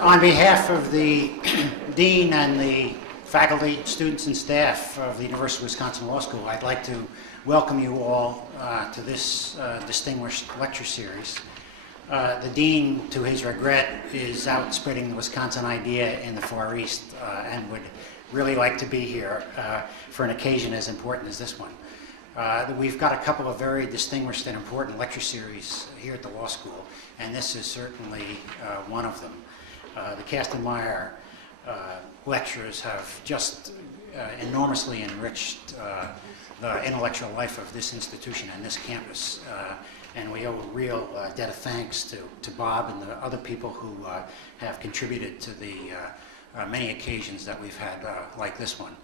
On behalf of the Dean and the faculty, students, and staff of the University of Wisconsin Law School, I'd like to welcome you all to this distinguished lecture series. The Dean, to his regret, is out spreading the Wisconsin idea in the Far East and would really like to be here for an occasion as important as this one. We've got a couple of very distinguished and important lecture series here at the law school, and this is certainly one of them. The Kastenmeier lectures have just enormously enriched the intellectual life of this institution and this campus. And we owe a real debt of thanks to Bob and the other people who have contributed to the many occasions that we've had like this one.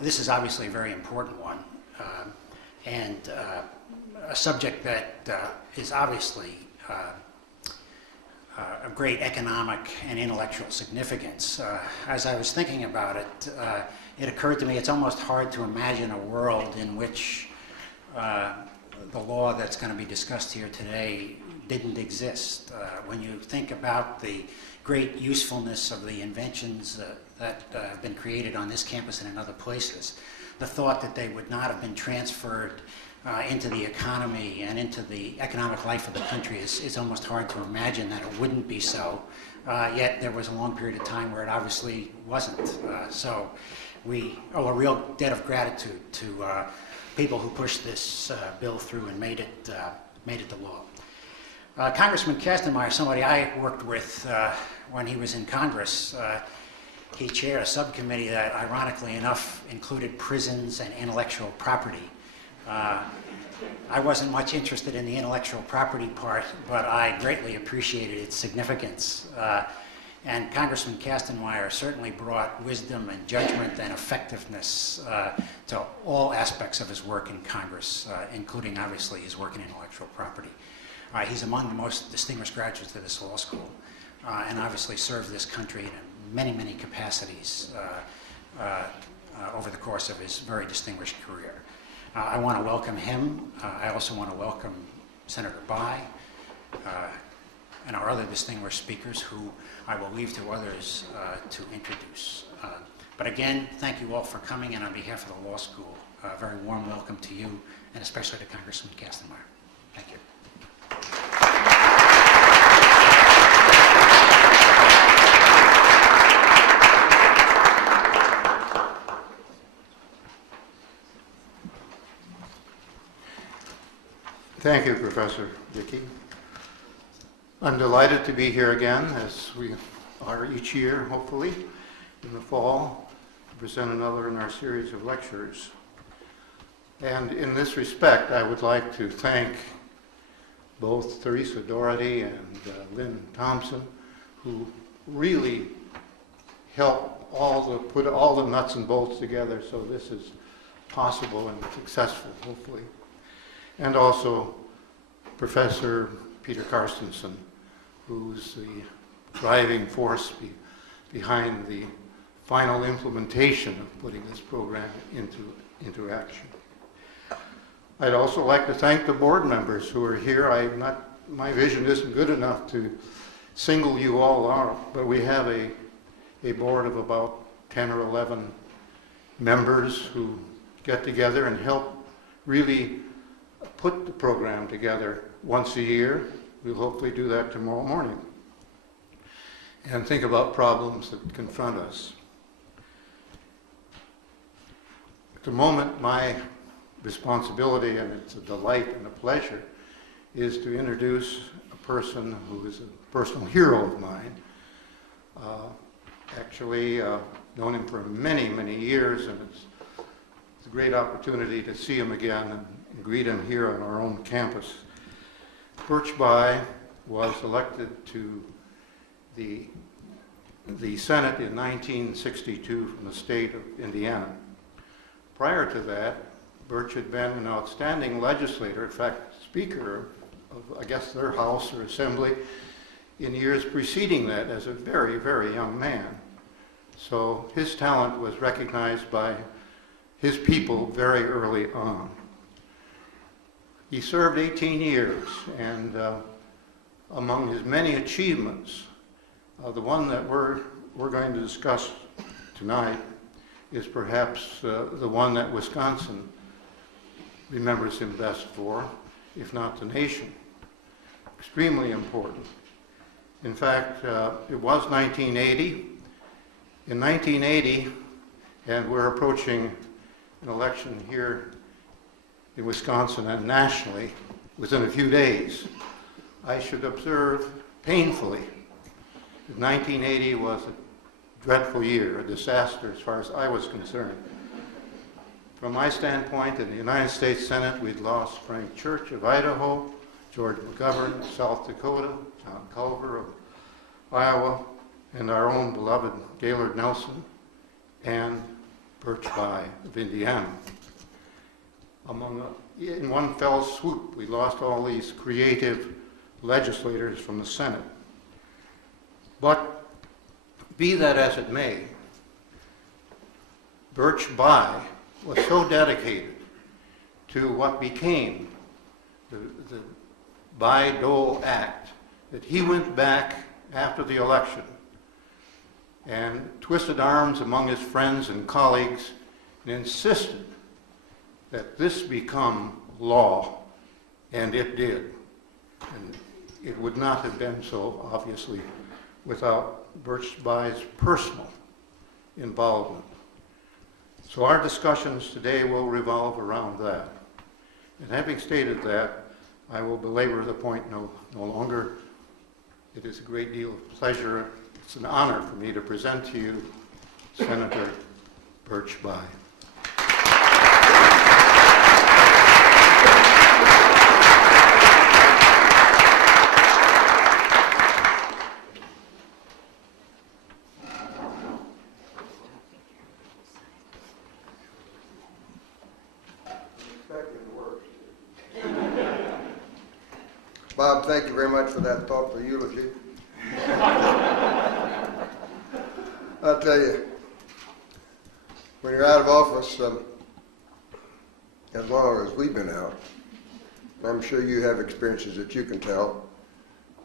This is obviously a very important one, and a subject that is obviously of great economic and intellectual significance. As I was thinking about it, it occurred to me it's almost hard to imagine a world in which the law that's going to be discussed here today didn't exist. When you think about the great usefulness of the inventions that have been created on this campus and in other places, the thought that they would not have been transferred into the economy and into the economic life of the country is almost hard to imagine that it wouldn't be so. Yet there was a long period of time where it obviously wasn't. So we owe a real debt of gratitude to people who pushed this bill through and made it the law. Congressman Kastenmeier, somebody I worked with when he was in Congress, he chaired a subcommittee that, ironically enough, included prisons and intellectual property. I wasn't much interested in the intellectual property part, but I greatly appreciated its significance. And Congressman Kastenmeier certainly brought wisdom and judgment and effectiveness to all aspects of his work in Congress, including, obviously, his work in intellectual property. He's among the most distinguished graduates of this law school, and obviously served this country in many, many capacities over the course of his very distinguished career. I want to welcome him. I also want to welcome Senator Bai and our other distinguished speakers, who I will leave to others to introduce. But again, thank you all for coming, and on behalf of the law school, a very warm welcome to you, and especially to Congressman Kastenmeier. Thank you. Thank you, Professor Dickey. I'm delighted to be here again, as we are each year, hopefully, in the fall, to present another in our series of lectures. And in this respect, I would like to thank both Theresa Doherty and Lynn Thompson, who really helped put all the nuts and bolts together so this is possible and successful, hopefully. And also Professor Peter Carstensen, who's the driving force behind the final implementation of putting this program into action. I'd also like to thank the board members who are here. My vision isn't good enough to single you all out, but we have a board of about 10 or 11 members who get together and help really put the program together once a year. We'll hopefully do that tomorrow morning and think about problems that confront us. At the moment, my responsibility, and it's a delight and a pleasure, is to introduce a person who is a personal hero of mine. Actually, known him for many, many years, and it's a great opportunity to see him again and greet him here on our own campus. Birch Bai was elected to the Senate in 1962 from the state of Indiana. Prior to that, Birch had been an outstanding legislator, in fact, Speaker of, I guess, their House or Assembly in years preceding that as a very, very young man. So his talent was recognized by his people very early on. He served 18 years, and among his many achievements, the one that we're going to discuss tonight is perhaps the one that Wisconsin remembers him best for, if not the nation. Extremely important. In fact, it was 1980. In 1980, and we're approaching an election here in Wisconsin and nationally within a few days, I should observe painfully that 1980 was a dreadful year, a disaster as far as I was concerned. From my standpoint, in the United States Senate, we'd lost Frank Church of Idaho, George McGovern of South Dakota, John Culver of Iowa, and our own beloved Gaylord Nelson and Birch Bayh of Indiana. In one fell swoop, we lost all these creative legislators from the Senate. But be that as it may, Birch Bayh was so dedicated to what became the Bayh-Dole Act that he went back after the election and twisted arms among his friends and colleagues and insisted that this become law, and it did. And it would not have been so, obviously, without Birch Bayh's personal involvement. So our discussions today will revolve around that. And having stated that, I will belabor the point no longer. It is a great deal of pleasure. It's an honor for me to present to you Senator Birch Bayh. Bob, thank you very much for that thoughtful eulogy. I'll tell you, when you're out of office, as long as we've been out, I'm sure you have experiences that you can tell,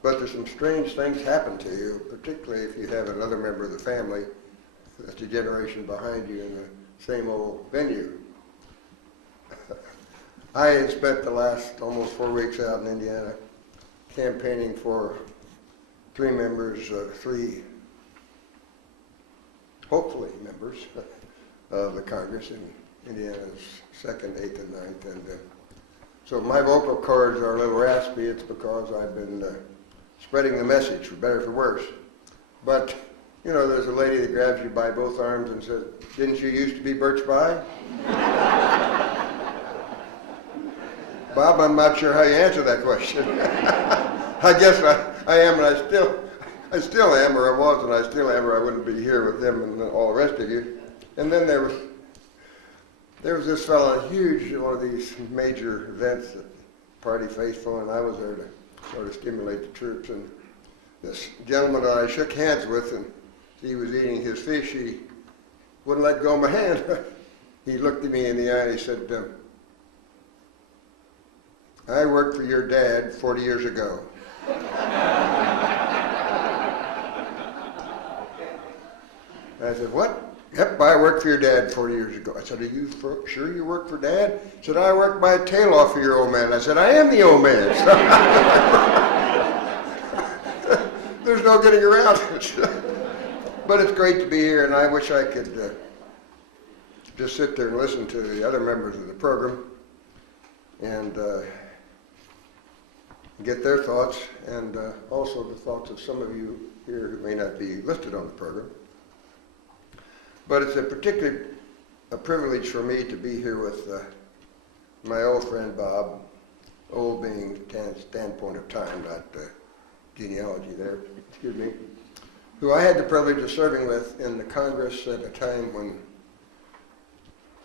but there's some strange things happen to you, particularly if you have another member of the family that's a generation behind you in the same old venue. I had spent the last almost 4 weeks out in Indiana campaigning for three hopefully members of the Congress in Indiana's 2nd, 8th, and 9th. And so my vocal cords are a little raspy. It's because I've been spreading the message, for better or for worse. But, you know, there's a lady that grabs you by both arms and says, "Didn't you used to be Birch Bayh?" Bob, I'm not sure how you answer that question. I guess I am, and I still am, or I was, and I still am, or I wouldn't be here with them and all the rest of you. And then there was this fellow, one of these major events, Party Faithful, and I was there to sort of stimulate the troops. And this gentleman that I shook hands with, and he was eating his fish, he wouldn't let go of my hand. He looked at me in the eye and he said, "I worked for your dad 40 years ago." I said, "What?" "Yep, I worked for your dad 40 years ago." I said, "Are you sure you worked for Dad?" He said, "I worked my tail off for your old man." I said, "I am the old man." There's no getting around it. But it's great to be here, and I wish I could just sit there and listen to the other members of the program and get their thoughts, and also the thoughts of some of you here who may not be listed on the program. But it's particularly a privilege for me to be here with my old friend Bob, old being standpoint of time, not genealogy there, excuse me, who I had the privilege of serving with in the Congress at a time when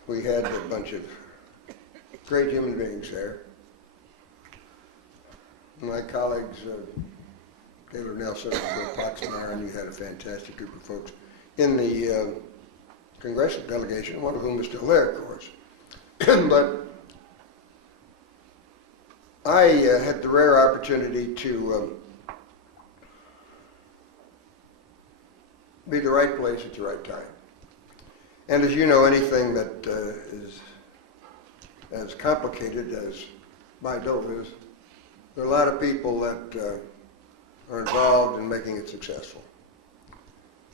we had a bunch of great human beings there. My colleagues, Gaylord Nelson and Bill Kastenmeier, and you had a fantastic group of folks in the congressional delegation, one of whom is still there, of course. But I had the rare opportunity to be the right place at the right time. And as you know, anything that is as complicated as Bayh-Dole is, there are a lot of people that are involved in making it successful.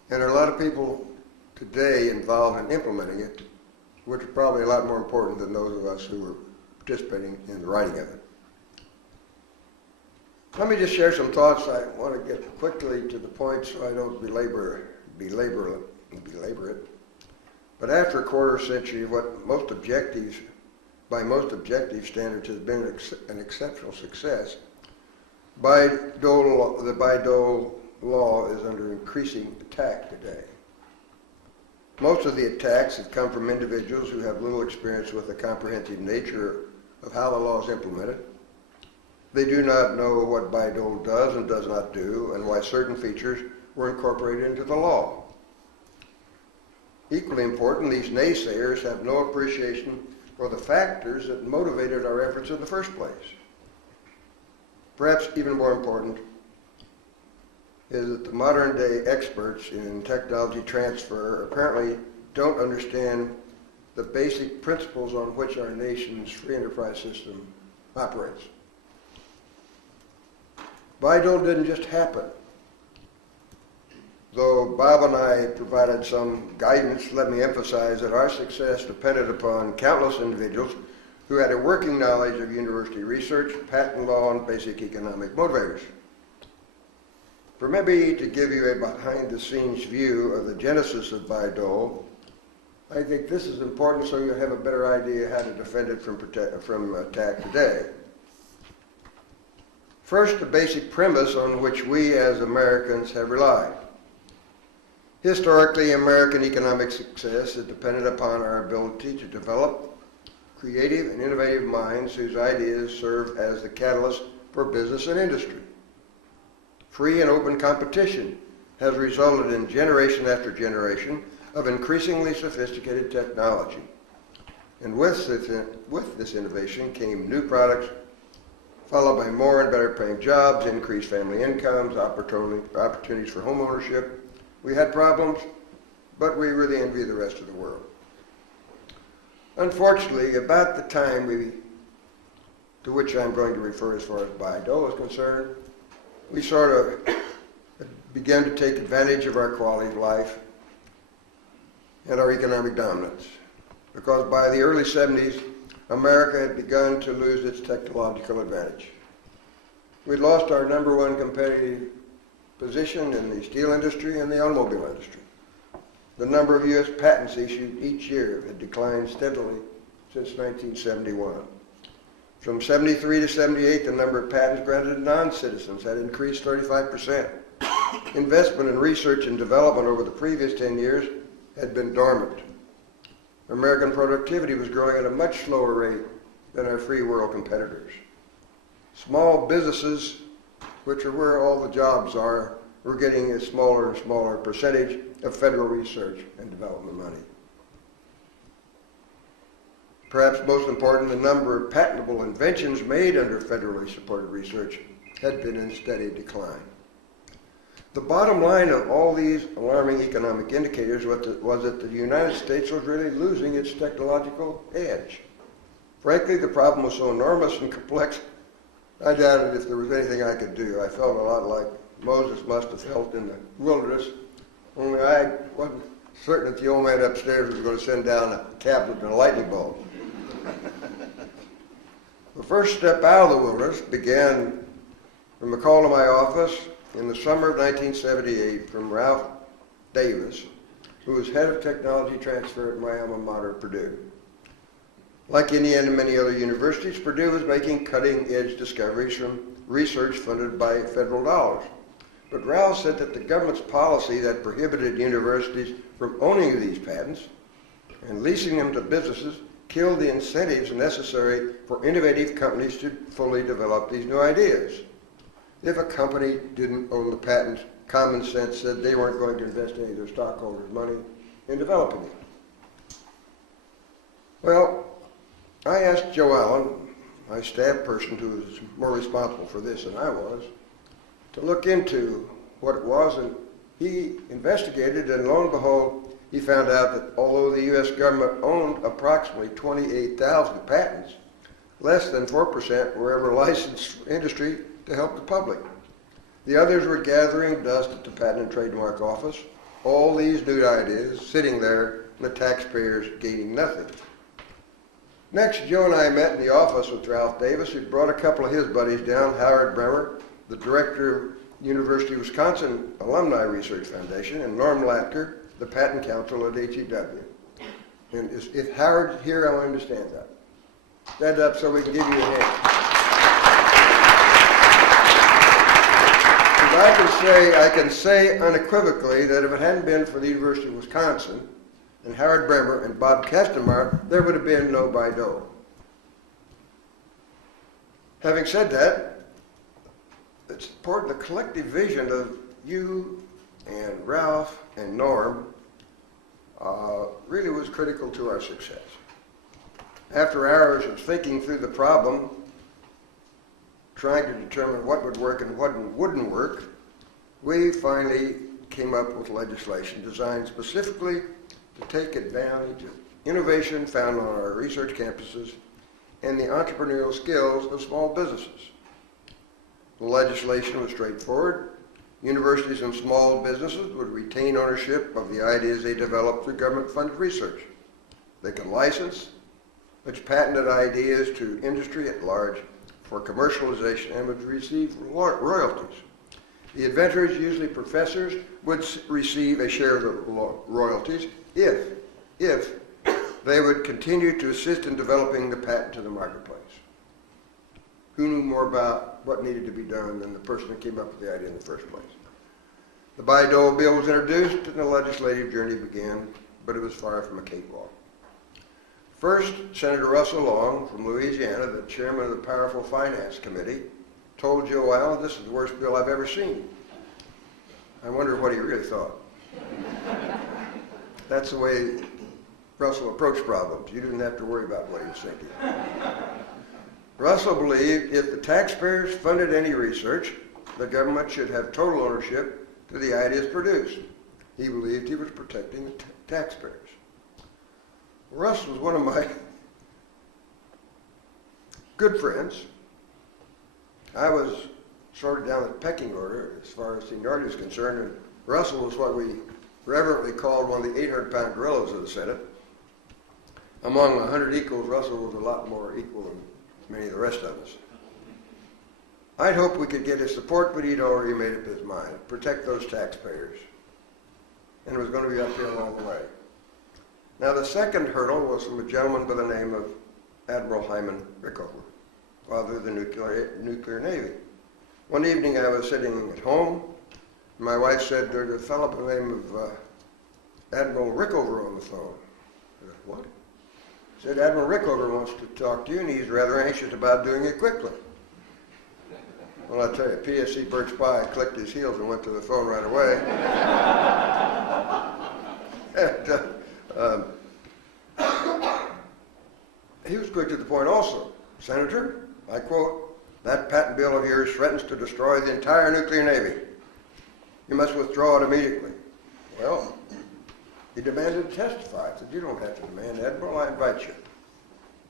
And there are a lot of people today involved in implementing it, which are probably a lot more important than those of us who were participating in the writing of it. Let me just share some thoughts. I want to get quickly to the point so I don't belabor it. But after a quarter century of what by most objective standards has been an exceptional success, the Bayh-Dole law is under increasing attack today. Most of the attacks have come from individuals who have little experience with the comprehensive nature of how the law is implemented. They do not know what Bayh-Dole does and does not do, and why certain features were incorporated into the law. Equally important, these naysayers have no appreciation for the factors that motivated our efforts in the first place. Perhaps even more important is that the modern day experts in technology transfer apparently don't understand the basic principles on which our nation's free enterprise system operates. Bayh-Dole didn't just happen. Though Bob and I provided some guidance, let me emphasize that our success depended upon countless individuals who had a working knowledge of university research, patent law, and basic economic motivators. For maybe to give you a behind-the-scenes view of the genesis of Bayh-Dole, I think this is important so you'll have a better idea how to defend it from attack today. First, the basic premise on which we as Americans have relied. Historically, American economic success is dependent upon our ability to develop creative and innovative minds whose ideas serve as the catalyst for business and industry. Free and open competition has resulted in generation after generation of increasingly sophisticated technology. And with this innovation came new products, followed by more and better paying jobs, increased family incomes, opportunities for home ownership. We had problems, but we were the envy of the rest of the world. Unfortunately, about the time to which I'm going to refer as far as Bayh-Dole is concerned, we sort of began to take advantage of our quality of life and our economic dominance. Because by the early 70s, America had begun to lose its technological advantage. We'd lost our number one competitive position in the steel industry and the automobile industry. The number of U.S. patents issued each year had declined steadily since 1971. From 73 to 78, the number of patents granted to non-citizens had increased 35%. Investment in research and development over the previous 10 years had been dormant. American productivity was growing at a much slower rate than our free world competitors. Small businesses, which are where all the jobs are, were getting a smaller and smaller percentage of federal research and development money. Perhaps most important, the number of patentable inventions made under federally supported research had been in steady decline. The bottom line of all these alarming economic indicators was that the United States was really losing its technological edge. Frankly, the problem was so enormous and complex, I doubted if there was anything I could do. I felt a lot like Moses must have felt in the wilderness, only I wasn't certain that the old man upstairs was going to send down a tablet and a lightning bolt. The first step out of the wilderness began from a call to my office in the summer of 1978 from Ralph Davis, who was head of technology transfer at my alma mater, Purdue. Like Indiana and many other universities, Purdue was making cutting-edge discoveries from research funded by federal dollars. But Ralph said that the government's policy that prohibited universities from owning these patents and leasing them to businesses killed the incentives necessary for innovative companies to fully develop these new ideas. If a company didn't own the patent, common sense said they weren't going to invest any of their stockholders' money in developing it. Well, I asked Joe Allen, my staff person who was more responsible for this than I was, to look into what it was, and he investigated, and lo and behold, he found out that although the U.S. government owned approximately 28,000 patents, less than 4% were ever licensed for industry to help the public. The others were gathering dust at the Patent and Trademark Office, all these new ideas sitting there and the taxpayers gaining nothing. Next, Joe and I met in the office with Ralph Davis, who brought a couple of his buddies down, Howard Bremer, the director of University of Wisconsin Alumni Research Foundation, and Norm Latker, the patent counsel at HEW. And if Howard's here, I want him to stand up. Stand up so we can give you a hand. And I can say unequivocally that if it hadn't been for the University of Wisconsin and Howard Bremer and Bob Kastenmeier, there would have been no Bayh-Dole. Having said that, it's important, the collective vision of you and Ralph and Norm really was critical to our success. After hours of thinking through the problem, trying to determine what would work and what wouldn't work, we finally came up with legislation designed specifically to take advantage of innovation found on our research campuses and the entrepreneurial skills of small businesses. The legislation was straightforward. Universities and small businesses would retain ownership of the ideas they developed through government-funded research. They could license such patented ideas to industry at large for commercialization and would receive royalties. The inventors, usually professors, would receive a share of the royalties if they would continue to assist in developing the patent to the marketplace. Who knew more about what needed to be done than the person who came up with the idea in the first place? The Bayh-Dole bill was introduced and the legislative journey began, but it was far from a cakewalk. First, Senator Russell Long from Louisiana, the chairman of the Powerful Finance Committee, told Joe Allen, "This is the worst bill I've ever seen." I wonder what he really thought. That's the way Russell approached problems. You didn't have to worry about what he was thinking. Russell believed if the taxpayers funded any research, the government should have total ownership to the ideas produced. He believed he was protecting the taxpayers. Russ was one of my good friends. I was sorted down the pecking order as far as seniority is concerned, and Russell was what we reverently called one of the 800-pound gorillas of the Senate. Among 100 equals, Russell was a lot more equal than many of the rest of us. I'd hoped we could get his support, but he'd already made up his mind. Protect those taxpayers. And it was going to be uphill all the way. Now, the second hurdle was from a gentleman by the name of Admiral Hyman Rickover, father of the nuclear Navy. One evening I was sitting at home, and my wife said, "There's a fellow by the name of Admiral Rickover on the phone." I said, "What?" He said, "Admiral Rickover wants to talk to you, and he's rather anxious about doing it quickly." Well, I tell you, PSC Birch Pie clicked his heels and went to the phone right away. And, he was quick to the point also. "Senator," I quote, "that patent bill of yours threatens to destroy the entire nuclear Navy. You must withdraw it immediately." Well, he demanded to testify. I said, "You don't have to demand, Admiral, I invite you."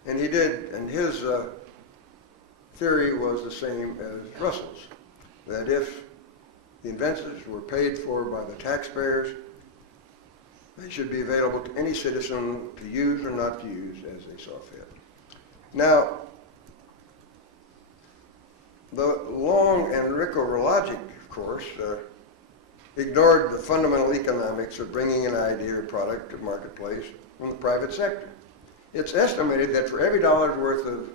And he did, and his theory was the same as Russell's, that if the inventions were paid for by the taxpayers, they should be available to any citizen to use or not to use as they saw fit. Now, the Long and Rickover logic, of course, ignored the fundamental economics of bringing an idea or product to marketplace from the private sector. It's estimated that for every dollar's worth of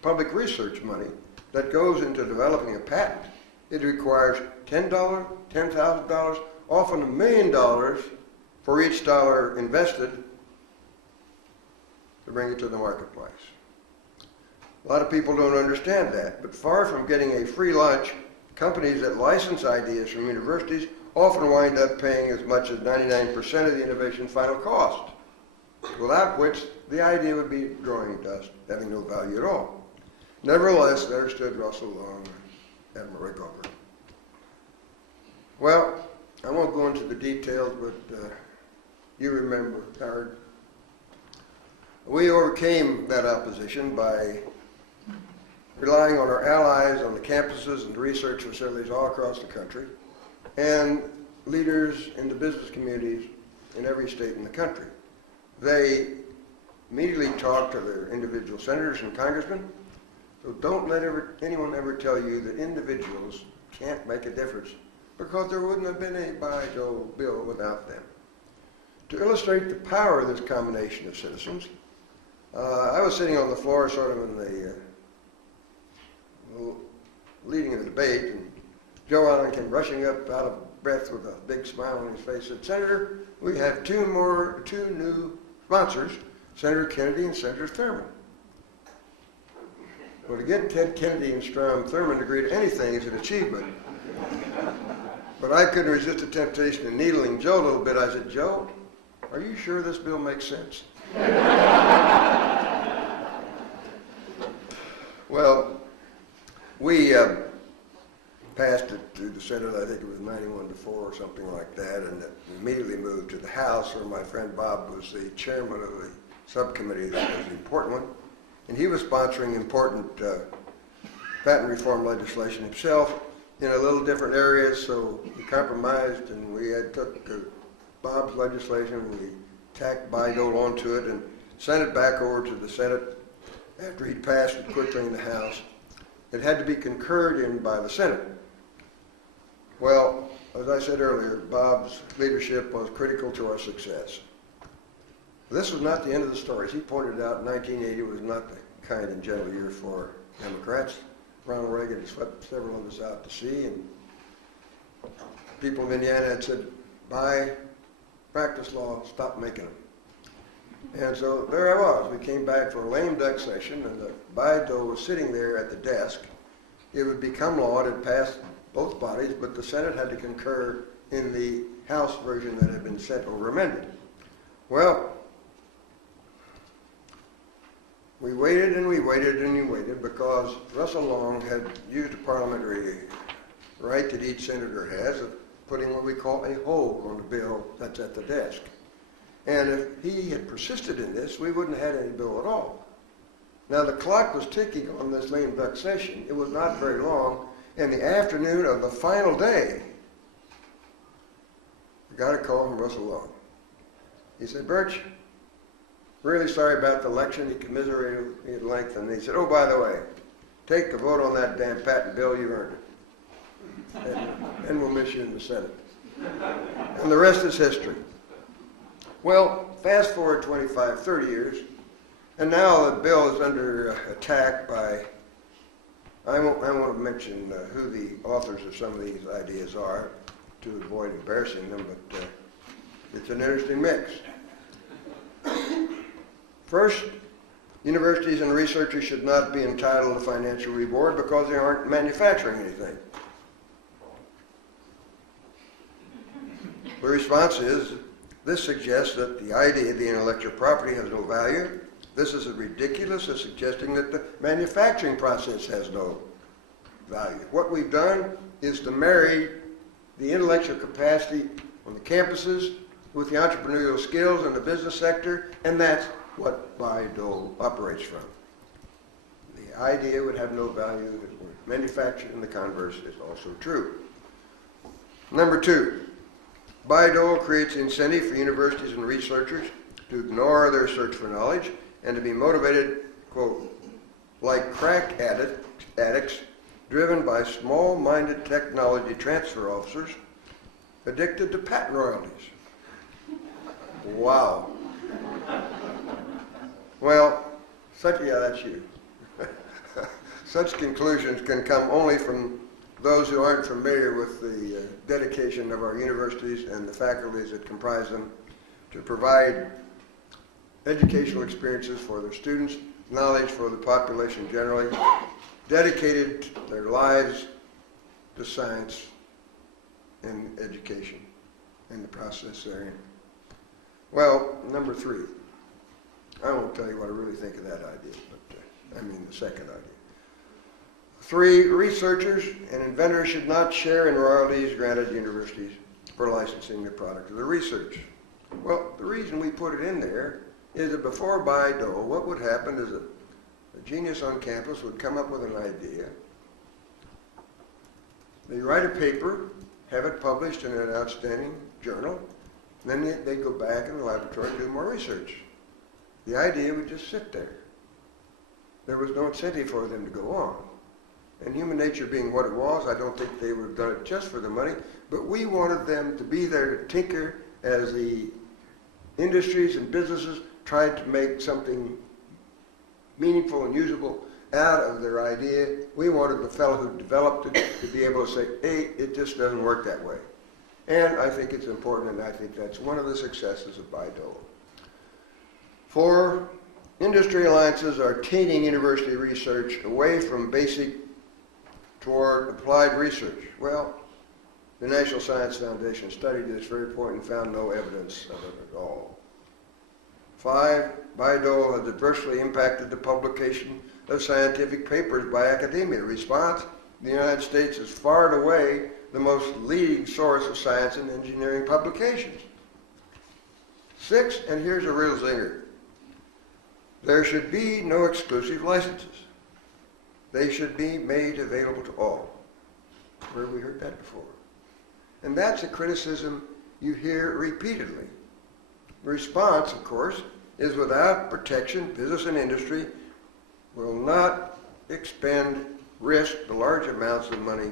public research money that goes into developing a patent, it requires $10, $10,000, often $1 million for each dollar invested to bring it to the marketplace. A lot of people don't understand that, but far from getting a free lunch, companies that license ideas from universities often wind up paying as much as 99% of the innovation final cost. without which the idea would be drawing dust, having no value at all. Nevertheless, there stood Russell Long and Admiral Rickover. Well, I won't go into the details, but you remember, Howard. We overcame that opposition by relying on our allies on the campuses and research facilities all across the country, and leaders in the business communities in every state in the country. They immediately talked to their individual senators and congressmen, so don't let anyone ever tell you that individuals can't make a difference, because there wouldn't have been a Bayh-Dole bill without them. To illustrate the power of this combination of citizens, I was sitting on the floor sort of in the leading of the debate, and Joe Allen came rushing up out of breath with a big smile on his face and said, "Senator, we have two new sponsors, Senator Kennedy and Senator Thurman." Well, to get Ted Kennedy and Strom Thurman to agree to anything is an achievement. But I couldn't resist the temptation of needling Joe a little bit. I said, "Joe, are you sure this bill makes sense?" Well, we passed it through the Senate. I think it was 91-4 or something like that, and it immediately moved to the House, where my friend Bob was the chairman of the subcommittee that was the important one, and he was sponsoring important patent reform legislation himself in a little different areas. So we compromised, and we took Bob's legislation, we tacked Bayh-Dole onto it, and sent it back over to the Senate after he'd passed it quickly in the House. It had to be concurred in by the Senate. Well, as I said earlier, Bob's leadership was critical to our success. This was not the end of the story. As he pointed out, 1980 was not the kind and gentle year for Democrats. Ronald Reagan had swept several of us out to sea, and people of Indiana had said, "Bye, practice law, stop making them." And so there I was. We came back for a lame duck session, and the Bayh-Dole was sitting there at the desk. It would become law. It had passed both bodies, but the Senate had to concur in the House version that had been sent over amended. Well, we waited and we waited and we waited, because Russell Long had used a parliamentary right that each senator has of putting what we call a hold on the bill that's at the desk. And if he had persisted in this, we wouldn't have had any bill at all. Now, the clock was ticking on this lame duck session. It was not very long. In the afternoon of the final day, we got a call from Russell Long. He said, "Birch, really sorry about the election." He commiserated me at length, and he said, "Oh, by the way, take the vote on that damn patent bill. You earned it. And we'll miss you in the Senate." And the rest is history. Well, fast forward 25, 30 years, and now the bill is under attack by, I won't mention who the authors of some of these ideas are to avoid embarrassing them, but it's an interesting mix. First, universities and researchers should not be entitled to financial reward because they aren't manufacturing anything. The response is, this suggests that the idea of the intellectual property has no value. This is as ridiculous as suggesting that the manufacturing process has no value. What we've done is to marry the intellectual capacity on the campuses with the entrepreneurial skills in the business sector, and that's what Bayh-Dole operates from. The idea would have no value if it were manufactured, and the converse is also true. Number two, Bayh-Dole creates incentive for universities and researchers to ignore their search for knowledge and to be motivated, quote, like crack addicts driven by small-minded technology transfer officers addicted to patent royalties. Wow. Well, that's you. Such conclusions can come only from those who aren't familiar with the dedication of our universities and the faculties that comprise them to provide educational experiences for their students, knowledge for the population generally, dedicated their lives to science and education and the process therein. Well, number three, I won't tell you what I really think of that idea, but I mean the second idea. 3, researchers and inventors should not share in royalties granted to universities for licensing the product of their research. Well, the reason we put it in there is that before Bayh-Dole, what would happen is that a genius on campus would come up with an idea. They write a paper, have it published in an outstanding journal, and then they go back in the laboratory and do more research. The idea would just sit there. There was no incentive for them to go on. And human nature being what it was, I don't think they would have done it just for the money, but we wanted them to be there to tinker as the industries and businesses tried to make something meaningful and usable out of their idea. We wanted the fellow who developed it to be able to say, hey, it just doesn't work that way. And I think it's important, and I think that's one of the successes of Bayh-Dole. 4, industry alliances are tainting university research away from basic toward applied research. Well, the National Science Foundation studied this very point and found no evidence of it at all. 5, Bayh-Dole has adversely impacted the publication of scientific papers by academia. The response, the United States is far and away the most leading source of science and engineering publications. 6, and here's a real zinger, there should be no exclusive licenses. They should be made available to all. Where have we heard that before? And that's a criticism you hear repeatedly. The response, of course, is without protection, business and industry will not expend, risk the large amounts of money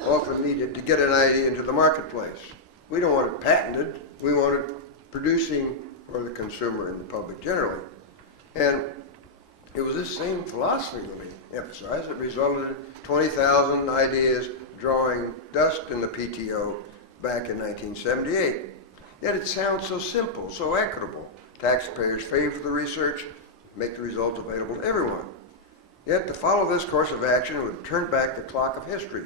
often needed to get an idea into the marketplace. We don't want it patented. We want it producing for the consumer and the public generally. And it was this same philosophy that we emphasized that resulted in 20,000 ideas drawing dust in the PTO back in 1978. Yet it sounds so simple, so equitable. Taxpayers pay for the research, make the results available to everyone. Yet to follow this course of action would turn back the clock of history.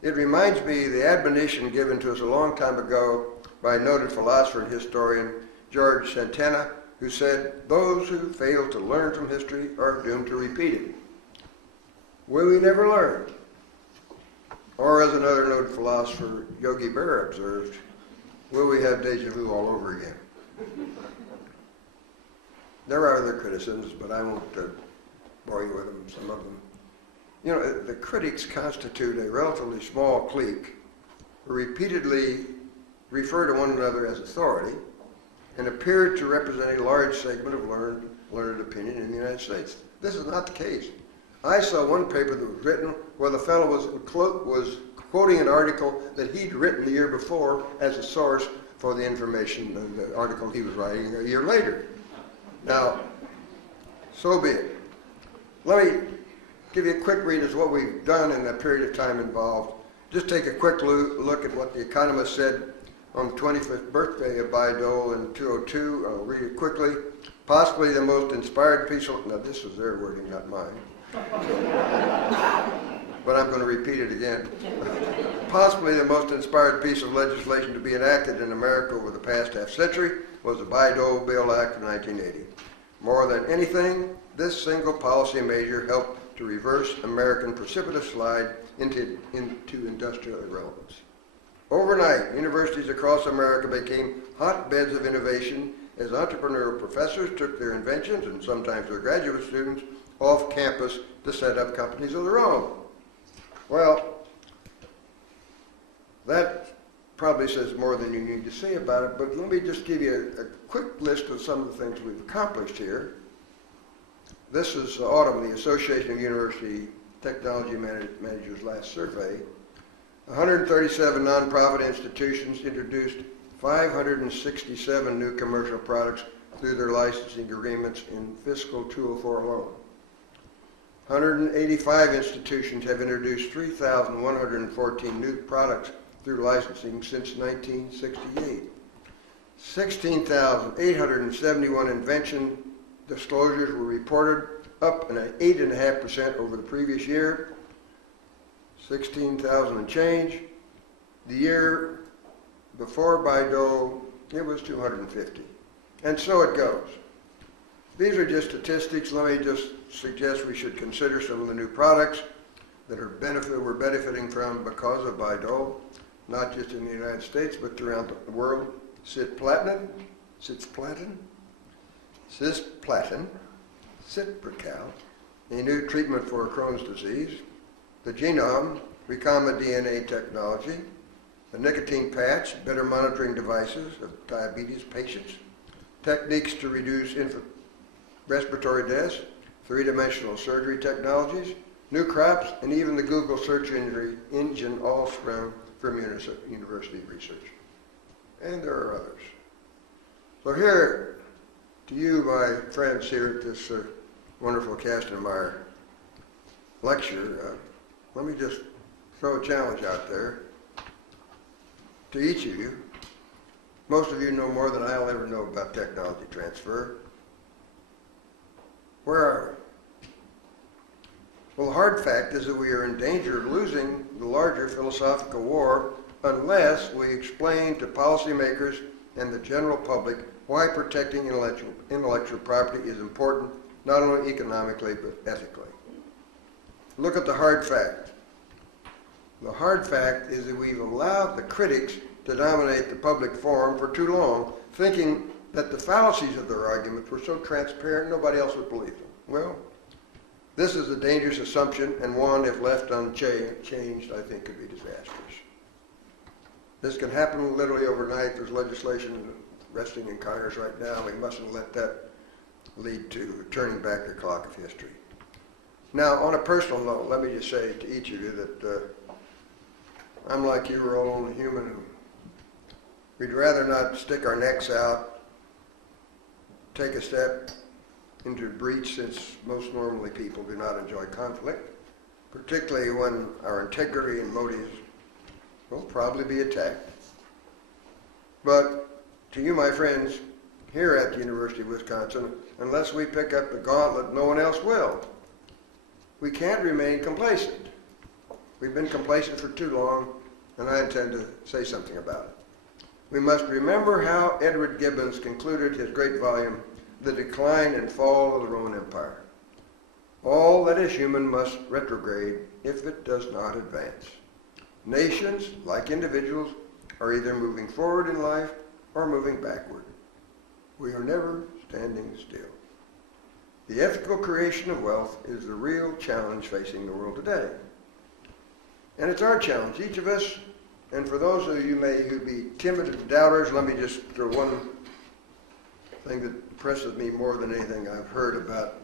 It reminds me of the admonition given to us a long time ago by noted philosopher and historian George Santana, who said, those who fail to learn from history are doomed to repeat it. Will we never learn? Or as another noted philosopher, Yogi Berra, observed, will we have deja vu all over again? There are other criticisms, but I won't bore you with them, some of them. You know, the critics constitute a relatively small clique who repeatedly refer to one another as authority and appear to represent a large segment of learned opinion in the United States. This is not the case. I saw one paper that was written where the fellow was quoting an article that he'd written the year before as a source for the information of the article he was writing a year later. Now, so be it. Let me give you a quick read of what we've done in the period of time involved. Just take a quick look at what The Economist said on the 25th birthday of Bayh-Dole in 2002. I'll read it quickly. Possibly the most inspired piece of, now this was their wording, not mine. But I'm going to repeat it again. Possibly the most inspired piece of legislation to be enacted in America over the past half-century was the Bayh-Dole Bill Act of 1980. More than anything, this single policy measure helped to reverse American precipitous slide into industrial irrelevance. Overnight, universities across America became hotbeds of innovation as entrepreneurial professors took their inventions, and sometimes their graduate students, off campus to set up companies of their own. Well, that probably says more than you need to say about it, but let me just give you a quick list of some of the things we've accomplished here. This is autumn, the Association of University Technology Managers' last survey. 137 nonprofit institutions introduced 567 new commercial products through their licensing agreements in fiscal 2004 alone. 185 institutions have introduced 3,114 new products through licensing since 1968. 16,871 invention disclosures were reported, up an 8.5% over the previous year. 16,000 and change. The year before Bayh-Dole, it was 250. And so it goes. These are just statistics. Let me just suggest we should consider some of the new products that we're benefiting from because of Bayh-Dole, not just in the United States, but throughout the world. Cisplatin, Ciprocal, a new treatment for Crohn's disease, the genome, recombinant DNA technology, a nicotine patch, better monitoring devices of diabetes patients, techniques to reduce respiratory deaths, three-dimensional surgery technologies, new crops, and even the Google search engine, all sprung from university research. And there are others. So here, to you, my friends here at this wonderful Kastenmeier Lecture, let me just throw a challenge out there to each of you. Most of you know more than I'll ever know about technology transfer. Where are we? Well, the hard fact is that we are in danger of losing the larger philosophical war unless we explain to policymakers and the general public why protecting intellectual property is important, not only economically, but ethically. Look at the hard fact. The hard fact is that we've allowed the critics to dominate the public forum for too long, thinking that the fallacies of their arguments were so transparent nobody else would believe them. Well, this is a dangerous assumption, and one, if left unchanged, I think could be disastrous. This can happen literally overnight. There's legislation resting in Congress right now. We mustn't let that lead to turning back the clock of history. Now, on a personal note, let me just say to each of you that I'm like you, we're all only human, and we'd rather not stick our necks out, take a step into breach, since most normally people do not enjoy conflict, particularly when our integrity and motives will probably be attacked. But to you, my friends, here at the University of Wisconsin, unless we pick up the gauntlet, no one else will. We can't remain complacent. We've been complacent for too long, and I intend to say something about it. We must remember how Edward Gibbon concluded his great volume, The Decline and Fall of the Roman Empire. All that is human must retrograde if it does not advance. Nations, like individuals, are either moving forward in life or moving backward. We are never standing still. The ethical creation of wealth is the real challenge facing the world today. And it's our challenge, each of us. And for those of you who be timid and doubters, let me just throw one thing that impresses me more than anything I've heard about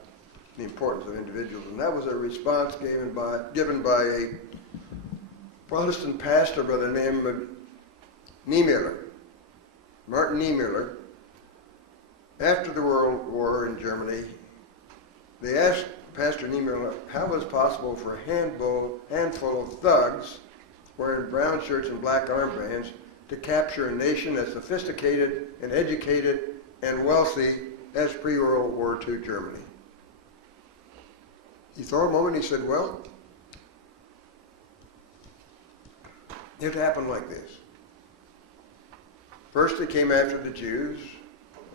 the importance of individuals, and that was a response given by a Protestant pastor by the name of Niemöller, Martin Niemöller. After the World War in Germany, they asked Pastor Niemöller how it was possible for a handful of thugs wearing brown shirts and black armbands to capture a nation as sophisticated and educated and wealthy as pre-World War II Germany. He thought a moment and he said, well, it happened like this. First they came after the Jews,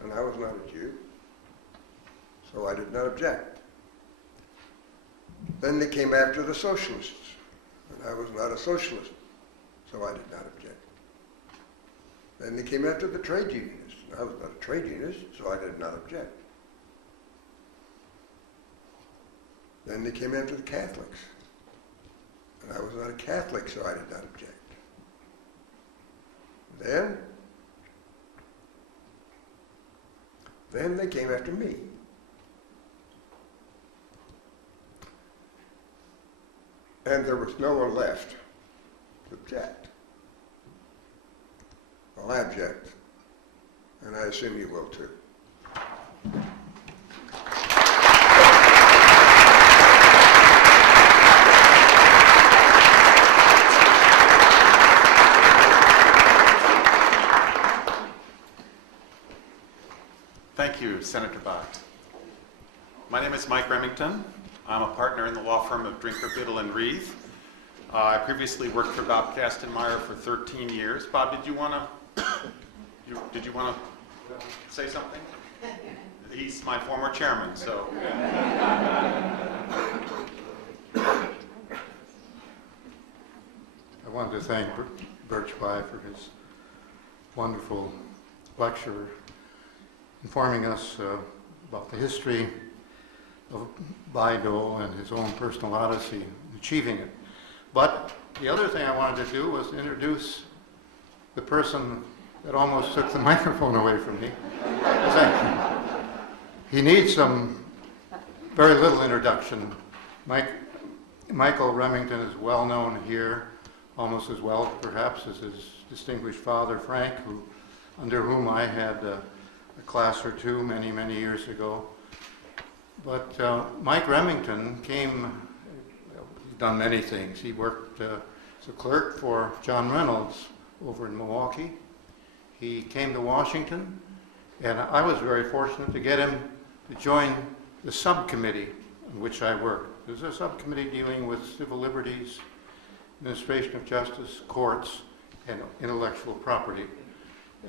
and I was not a Jew, so I did not object. Then they came after the socialists, and I was not a socialist, so I did not object. Then they came after the trade unionists, and I was not a trade unionist, so I did not object. Then they came after the Catholics, and I was not a Catholic, so I did not object. Then they came after me. And there was no one left to object. Well, I object, and I assume you will too. Thank you, Senator Bott. My name is Mike Remington. I'm a partner in the law firm of Drinker, Biddle, and Reeve. I previously worked for Bob Kastenmeier for 13 years. Bob, did you want to say something? He's my former chairman, so. I wanted to thank Birch Bai for his wonderful lecture informing us about the history of Baido and his own personal odyssey in achieving it. But the other thing I wanted to do was introduce the person that almost took the microphone away from me. He needs some very little introduction. Michael Remington is well known here, almost as well perhaps as his distinguished father Frank, under whom I had a class or two many, many years ago. But Mike Remington came, he's done many things. He worked as a clerk for John Reynolds over in Milwaukee. He came to Washington, and I was very fortunate to get him to join the subcommittee in which I worked. There's a subcommittee dealing with civil liberties, administration of justice, courts, and intellectual property,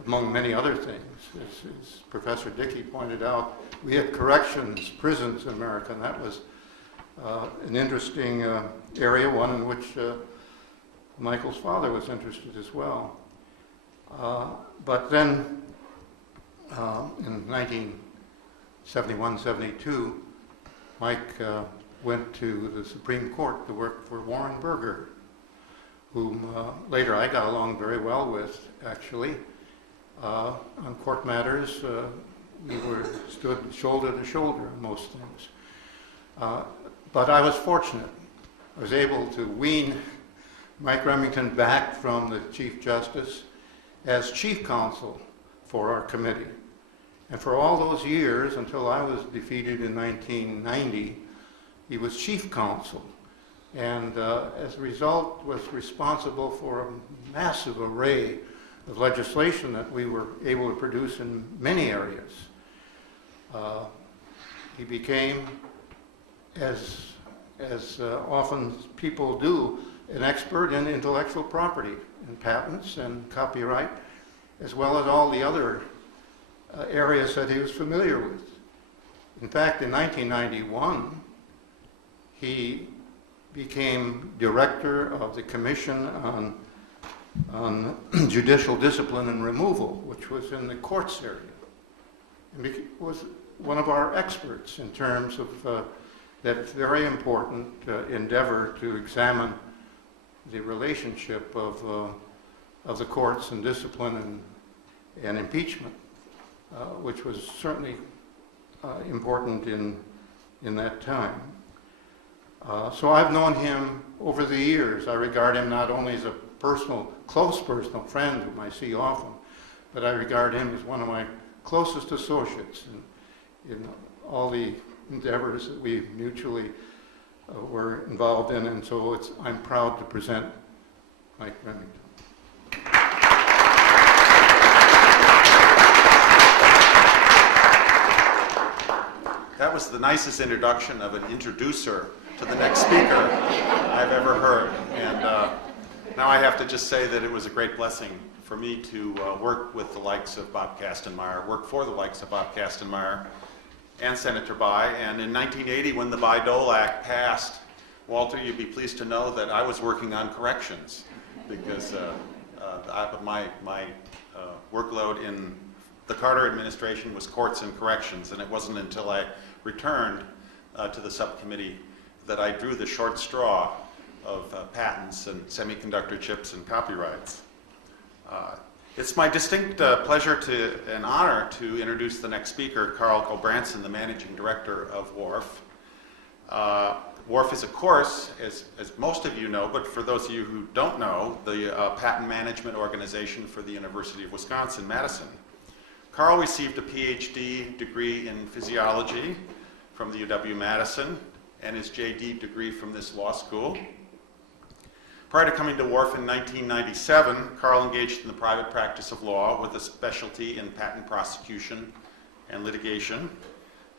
among many other things. As Professor Dickey pointed out, we had corrections, prisons in America, and that was an interesting area, one in which Michael's father was interested as well. But then in 1971-72, Mike went to the Supreme Court to work for Warren Burger, whom later I got along very well with, actually. On court matters, we stood shoulder to shoulder on most things. But I was fortunate. I was able to wean Mike Remington back from the Chief Justice as Chief Counsel for our committee. And for all those years, until I was defeated in 1990, he was Chief Counsel. And as a result, was responsible for a massive array of legislation that we were able to produce in many areas. He became, as often people do, an expert in intellectual property, in patents and copyright, as well as all the other areas that he was familiar with. In fact, in 1991, he became director of the Commission on Judicial Discipline and Removal, which was in the courts area, and was one of our experts in terms of that very important endeavor to examine the relationship of the courts and discipline and impeachment, which was certainly important in that time. So I've known him over the years. I regard him not only as a close personal friend whom I see often, but I regard him as one of my closest associates in all the endeavors that we mutually were involved in, and so I'm proud to present Mike Remington. That was the nicest introduction of an introducer to the next speaker I've ever heard. And now I have to just say that it was a great blessing for me to work with the likes of Bob Kastenmeier, work for the likes of Bob Kastenmeier and Senator Bai. And in 1980, when the Bayh-Dole Act passed, Walter, you'd be pleased to know that I was working on corrections because my workload in the Carter administration was courts and corrections, and it wasn't until I returned to the subcommittee that I drew the short straw of patents and semiconductor chips and copyrights. It's my distinct pleasure and honor to introduce the next speaker, Carl Gulbrandsen, the Managing Director of WARF. WARF is, of course, as most of you know, but for those of you who don't know, the patent management organization for the University of Wisconsin-Madison. Carl received a PhD degree in physiology from the UW-Madison and his JD degree from this law school. Prior to coming to WARF in 1997, Carl engaged in the private practice of law with a specialty in patent prosecution and litigation.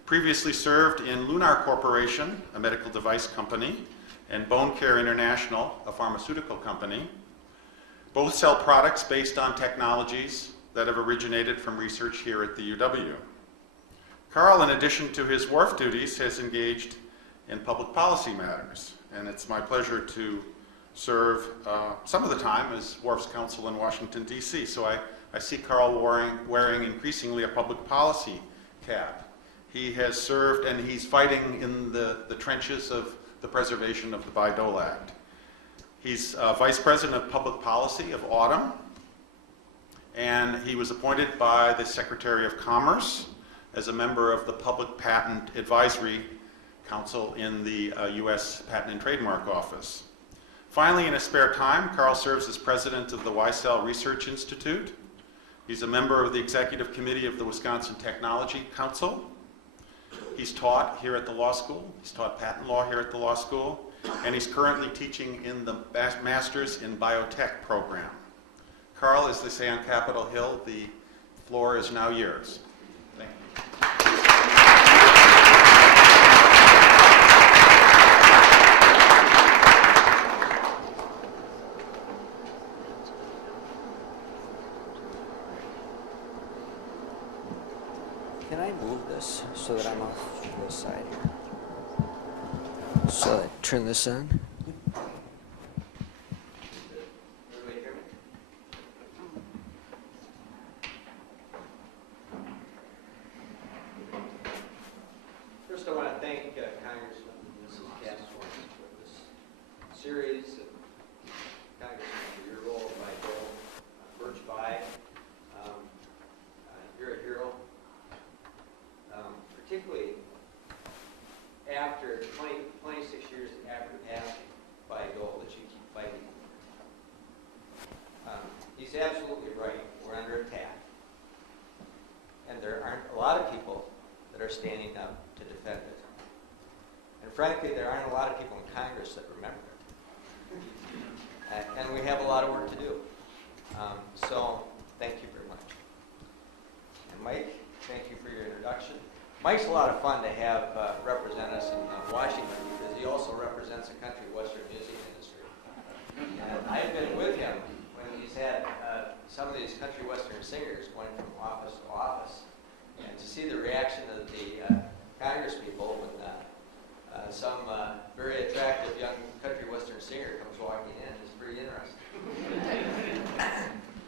Previously served in Lunar Corporation, a medical device company, and Bone Care International, a pharmaceutical company. Both sell products based on technologies that have originated from research here at the UW. Carl, in addition to his wharf duties, has engaged in public policy matters, and it's my pleasure to serve some of the time as Wharf's counsel in Washington, D.C. So I see Carl wearing increasingly a public policy cap. He has served, and he's fighting in the trenches of the preservation of the Bayh-Dole Act. He's Vice President of Public Policy of Autumn, and he was appointed by the Secretary of Commerce as a member of the Public Patent Advisory Council in the U.S. Patent and Trademark Office. Finally, in his spare time, Carl serves as president of the Weissel Research Institute. He's a member of the executive committee of the Wisconsin Technology Council. He's taught here at the law school. He's taught patent law here at the law school, and he's currently teaching in the Masters in Biotech program. Carl, as they say on Capitol Hill, the floor is now yours. Thank you. Can I move this so that I'm off to the side here? So turn this on. Everybody hear me? First, I want to thank Congressman Mrs. Kastenmeier for this series, and Congressman for your role in Bayh-Dole, Birch Bayh. You're a hero. Particularly after 26 years after passing Bayh-Dole, that you keep fighting. He's absolutely right. We're under attack. And there aren't a lot of people that are standing up to defend it. And frankly, there aren't a lot of people in Congress that remember it. And we have a lot of work to do. So thank you very much. And Mike, thank you for your introduction. Mike's a lot of fun to have represent us in Washington because he also represents a country western music industry. And I've been with him when he's had some of these country western singers going from office to office. And to see the reaction of the Congress people when some very attractive young country western singer comes walking in is pretty interesting.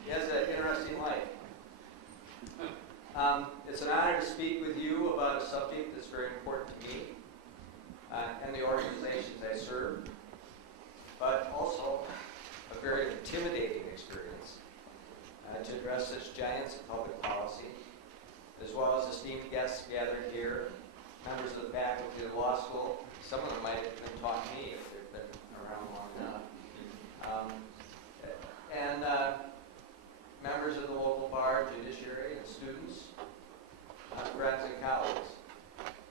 He has an interesting life. It's an honor to speak with you about a subject that's very important to me and the organizations I serve, but also a very intimidating experience to address such giants of public policy, as well as esteemed guests gathered here, members of the faculty of the law school. Some of them might have even taught me if they've been around long enough. And members of the local bar, judiciary, and students, friends and colleagues.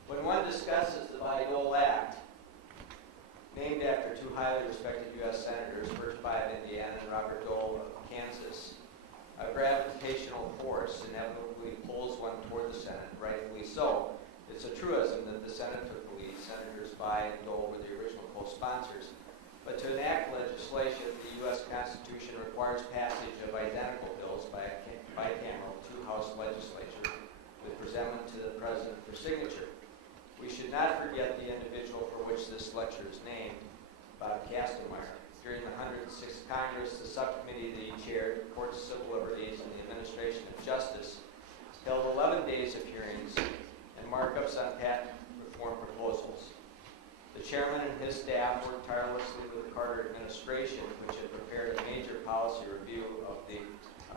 When one discusses the Bayh-Dole Act, named after two highly respected U.S. senators, Birch Bayh of Indiana and Robert Dole of Kansas, a gravitational force inevitably pulls one toward the Senate, rightfully so. It's a truism that the Senate took the lead. Senators Bayh and Dole were the original co-sponsors. But to enact legislation, the U.S. Constitution requires passage of identical bills by a bicameral two-house legislature with presentment to the President for signature. We should not forget the individual for which this lecture is named, Bob Kastenmeier. During the 106th Congress, the subcommittee that he chaired, Courts of Civil Liberties and the Administration of Justice, held 11 days of hearings and markups on patent reform proposals. The chairman and his staff worked tirelessly with the Carter administration, which had prepared a major policy review of the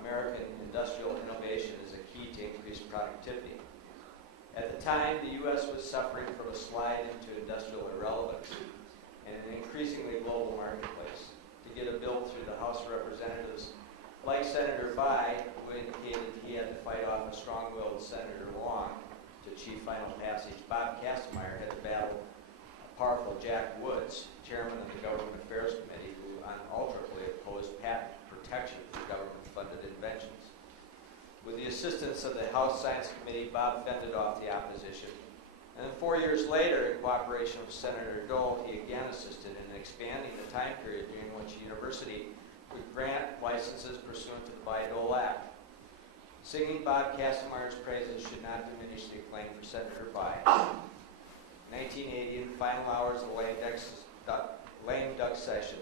American industrial innovation as a key to increase productivity. At the time, the U.S. was suffering from a slide into industrial irrelevance in an increasingly global marketplace. To get a bill through the House of Representatives, like Senator Bayh, who indicated he had to fight off a strong-willed Senator Long to achieve final passage, Bob Kastenmeier had to battle powerful Jack Woods, chairman of the Government Affairs Committee, who unalterably opposed patent protection for government-funded inventions. With the assistance of the House Science Committee, Bob fended off the opposition. And then 4 years later, in cooperation with Senator Dole, he again assisted in expanding the time period during which a university would grant licenses pursuant to the Bayh-Dole Act. Singing Bob Kastenmeier's praises should not diminish the acclaim for Senator By. 1980, in the final hours of the lame duck session,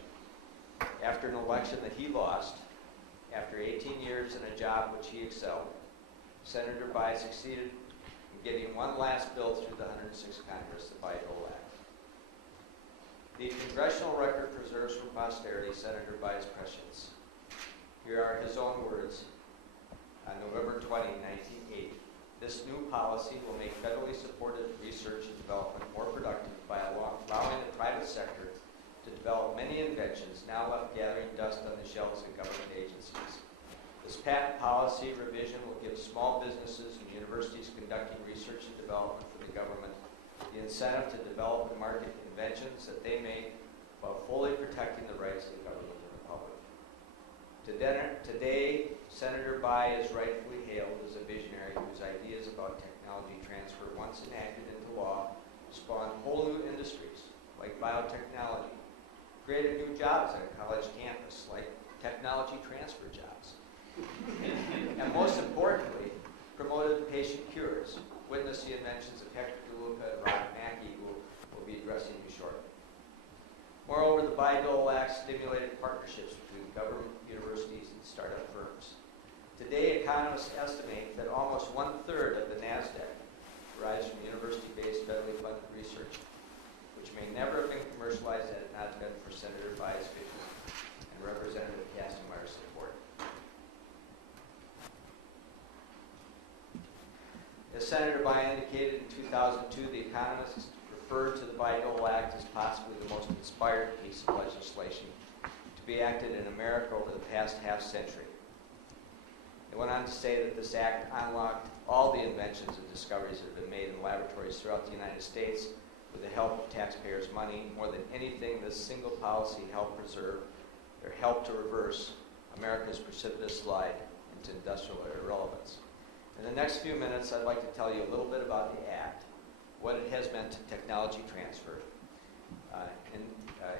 after an election that he lost, after 18 years in a job which he excelled, Senator By succeeded in getting one last bill through the 106th Congress, the Bayh-Dole Act. The congressional record preserves from posterity Senator By's prescience. Here are his own words on November 20, 1980. This new policy will make federally supported research and development more productive by allowing the private sector to develop many inventions now left gathering dust on the shelves of government agencies. This patent policy revision will give small businesses and universities conducting research and development for the government the incentive to develop and market inventions that they make while fully protecting the rights of the government and the public. Today, Senator By is rightfully hailed as a visionary whose ideas about technology transfer, once enacted into law, spawned whole new industries like biotechnology, created new jobs on a college campus like technology transfer jobs, and most importantly, promoted patient cures. Witness the inventions of Hector DeLuca and Ron Mackey, who will be addressing you shortly. Moreover, the Bayh-Dole Act stimulated partnerships between government, universities, and startup firms. Today, economists estimate that almost 1/3 of the NASDAQ derives from university-based federally funded research, which may never have been commercialized had it not been for Senator By's vision and Representative Kastenmeier's support. As Senator By indicated in 2002, the economists referred to the Bayh-Dole Act as possibly the most inspired piece of legislation to be acted in America over the past half-century. They went on to say that this act unlocked all the inventions and discoveries that have been made in laboratories throughout the United States with the help of taxpayers' money. More than anything, this single policy helped preserve or helped to reverse America's precipitous slide into industrial irrelevance. In the next few minutes, I'd like to tell you a little bit about the Act, what it has meant to technology transfer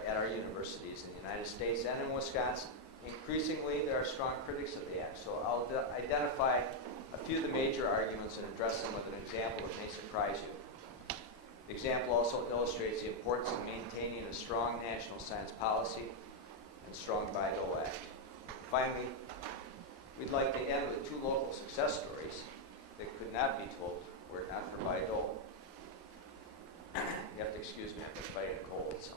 at our universities in the United States and in Wisconsin. Increasingly, there are strong critics of the Act, so I'll identify a few of the major arguments and address them with an example that may surprise you. The example also illustrates the importance of maintaining a strong national science policy and strong Bayh-Dole Act. Finally, we'd like to end with 2 local success stories that could not be told were it not for Bayh-Dole. You have to excuse me, I've been fighting a cold. So.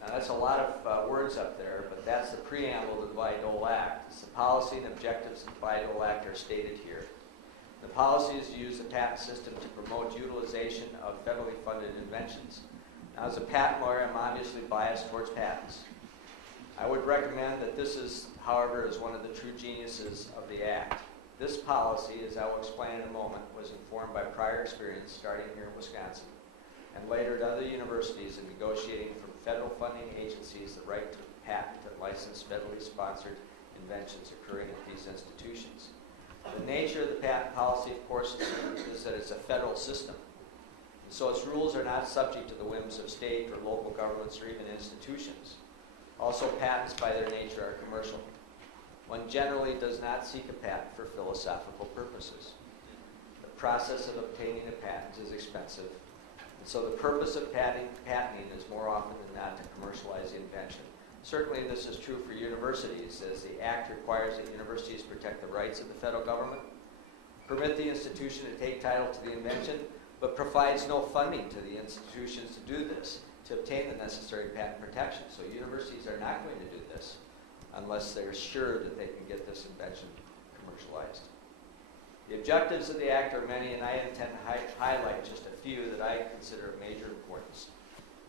Now that's a lot of words up there, but that's the preamble to the Bayh-Dole Act. It's the policy and objectives of the Bayh-Dole Act are stated here. The policy is to use the patent system to promote utilization of federally funded inventions. Now, as a patent lawyer, I'm obviously biased towards patents. I would recommend that this is, however, is one of the true geniuses of the Act. This policy, as I will explain in a moment, was informed by prior experience starting here in Wisconsin and later at other universities in negotiating from federal funding agencies the right to patent and license federally sponsored inventions occurring at these institutions. The nature of the patent policy, of course, is that it's a federal system. And so its rules are not subject to the whims of state or local governments or even institutions. Also, patents by their nature are commercial. One generally does not seek a patent for philosophical purposes. The process of obtaining a patent is expensive, and so the purpose of patenting is more often than not to commercialize the invention. Certainly this is true for universities, as the Act requires that universities protect the rights of the federal government, permit the institution to take title to the invention, but provides no funding to the institutions to do this, to obtain the necessary patent protection. So universities are not going to do this unless they're sure that they can get this invention commercialized. The objectives of the Act are many, and I intend to highlight just a few that I consider of major importance.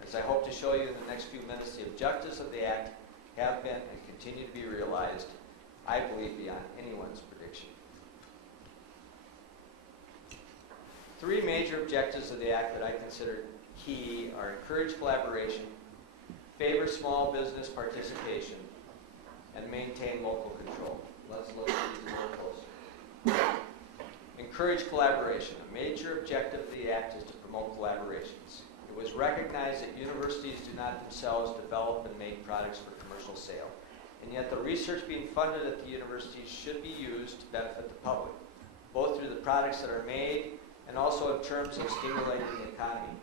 As I hope to show you in the next few minutes, the objectives of the Act have been and continue to be realized, I believe, beyond anyone's prediction. 3 major objectives of the Act that I consider key are encourage collaboration, favor small business participation, and maintain local control. Let's look at these a little closer. Encourage collaboration. A major objective of the Act is to promote collaborations. It was recognized that universities do not themselves develop and make products for commercial sale. and yet the research being funded at the universities should be used to benefit the public, both through the products that are made and also in terms of stimulating the economy.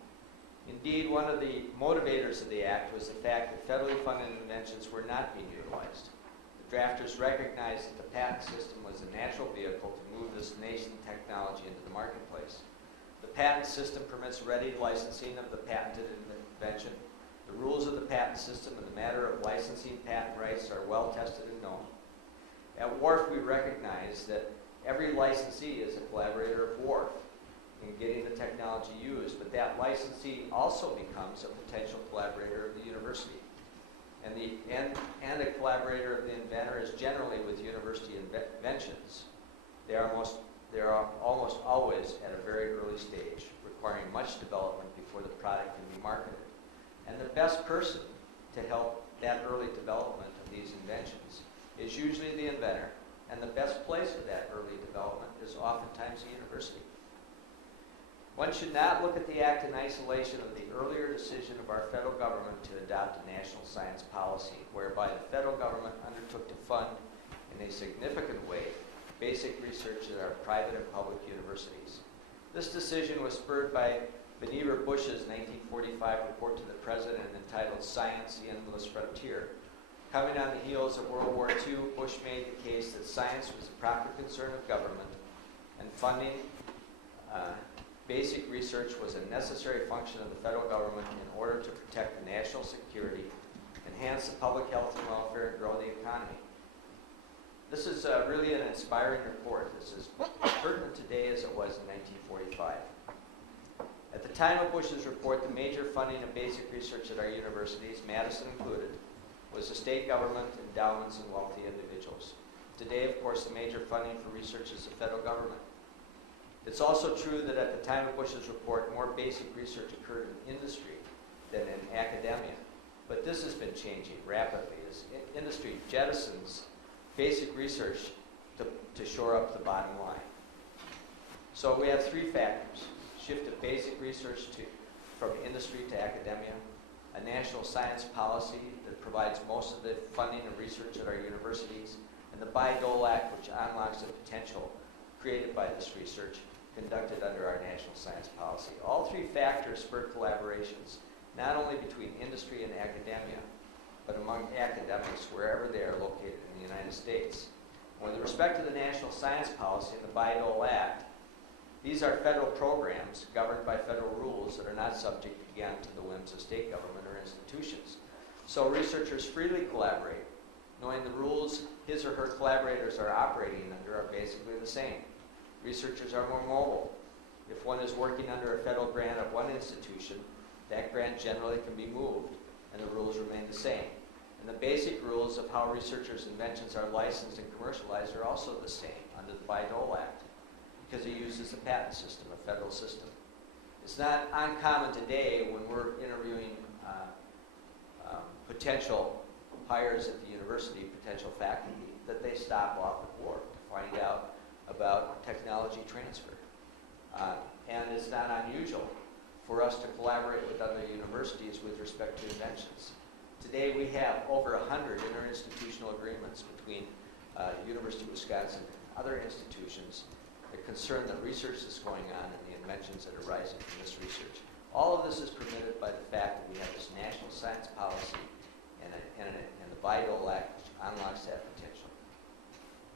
Indeed, one of the motivators of the Act was the fact that federally funded inventions were not being utilized. The drafters recognized that the patent system was a natural vehicle to move this nascent technology into the marketplace. The patent system permits ready licensing of the patented invention. The rules of the patent system in the matter of licensing patent rights are well tested and known. At WARF, we recognize that every licensee is a collaborator of WARF in getting the technology used, but that licensee also becomes a potential collaborator of the university. And a collaborator of the inventor is generally with university inventions. They are almost always at a very early stage, requiring much development before the product can be marketed. And the best person to help that early development of these inventions is usually the inventor, and the best place for that early development is oftentimes the university. One should not look at the Act in isolation of the earlier decision of our federal government to adopt a national science policy, whereby the federal government undertook to fund in a significant way basic research at our private and public universities. This decision was spurred by Vannevar Bush's 1945 report to the President entitled Science, the Endless Frontier. Coming on the heels of World War II, Bush made the case that science was a proper concern of government, and funding basic research was a necessary function of the federal government in order to protect the national security, enhance the public health and welfare, and grow the economy. This is really an inspiring report. This is as pertinent today as it was in 1945. At the time of Bush's report, the major funding of basic research at our universities, Madison included, was the state government, endowments, and wealthy individuals. Today, of course, the major funding for research is the federal government. It's also true that at the time of Bush's report, more basic research occurred in industry than in academia. But this has been changing rapidly as industry jettisons basic research to shore up the bottom line. So we have three factors: shift of basic research from industry to academia, a national science policy that provides most of the funding of research at our universities, and the Bayh-Dole Act, which unlocks the potential created by this research conducted under our national science policy. All three factors spur collaborations, not only between industry and academia, but among academics wherever they are located in the United States. With respect to the national science policy and the Bayh-Dole Act, these are federal programs governed by federal rules that are not subject, again, to the whims of state government or institutions. So researchers freely collaborate, knowing the rules his or her collaborators are operating under are basically the same. Researchers are more mobile. If one is working under a federal grant of one institution, that grant generally can be moved, and the rules remain the same. And the basic rules of how researchers' inventions are licensed and commercialized are also the same under the Bayh-Dole Act, because it uses the patent system, a federal system. It's not uncommon today when we're interviewing potential hires at the university, potential faculty, that they stop off at WARF to find out about technology transfer. And it's not unusual for us to collaborate with other universities with respect to inventions. Today we have over 100 interinstitutional agreements between University of Wisconsin and other institutions that concern the research that's going on and the inventions that are arising from this research. All of this is permitted by the fact that we have this national science policy and the Bayh-Dole Act, which unlocks that potential.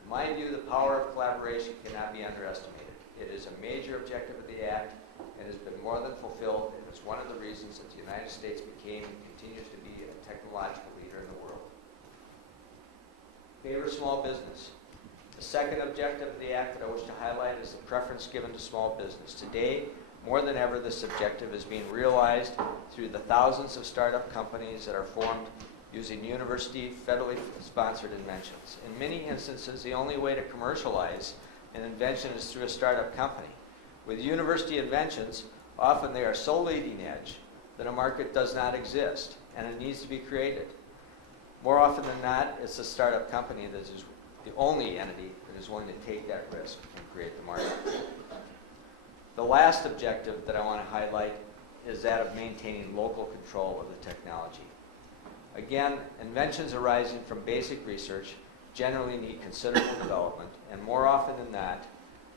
In my view, the power of collaboration cannot be underestimated. It is a major objective of the Act and has been more than fulfilled, and it's one of the reasons that the United States became and continues to be a technological leader in the world. Favor small business. The second objective of the Act that I wish to highlight is the preference given to small business. Today, more than ever, this objective is being realized through the thousands of startup companies that are formed using university federally sponsored inventions. In many instances, the only way to commercialize an invention is through a startup company. With university inventions, often they are so leading edge that a market does not exist, and it needs to be created. More often than not, it's a startup company that is the only entity that is willing to take that risk and create the market. The last objective that I want to highlight is that of maintaining local control of the technology. Again, inventions arising from basic research generally need considerable development, and more often than not,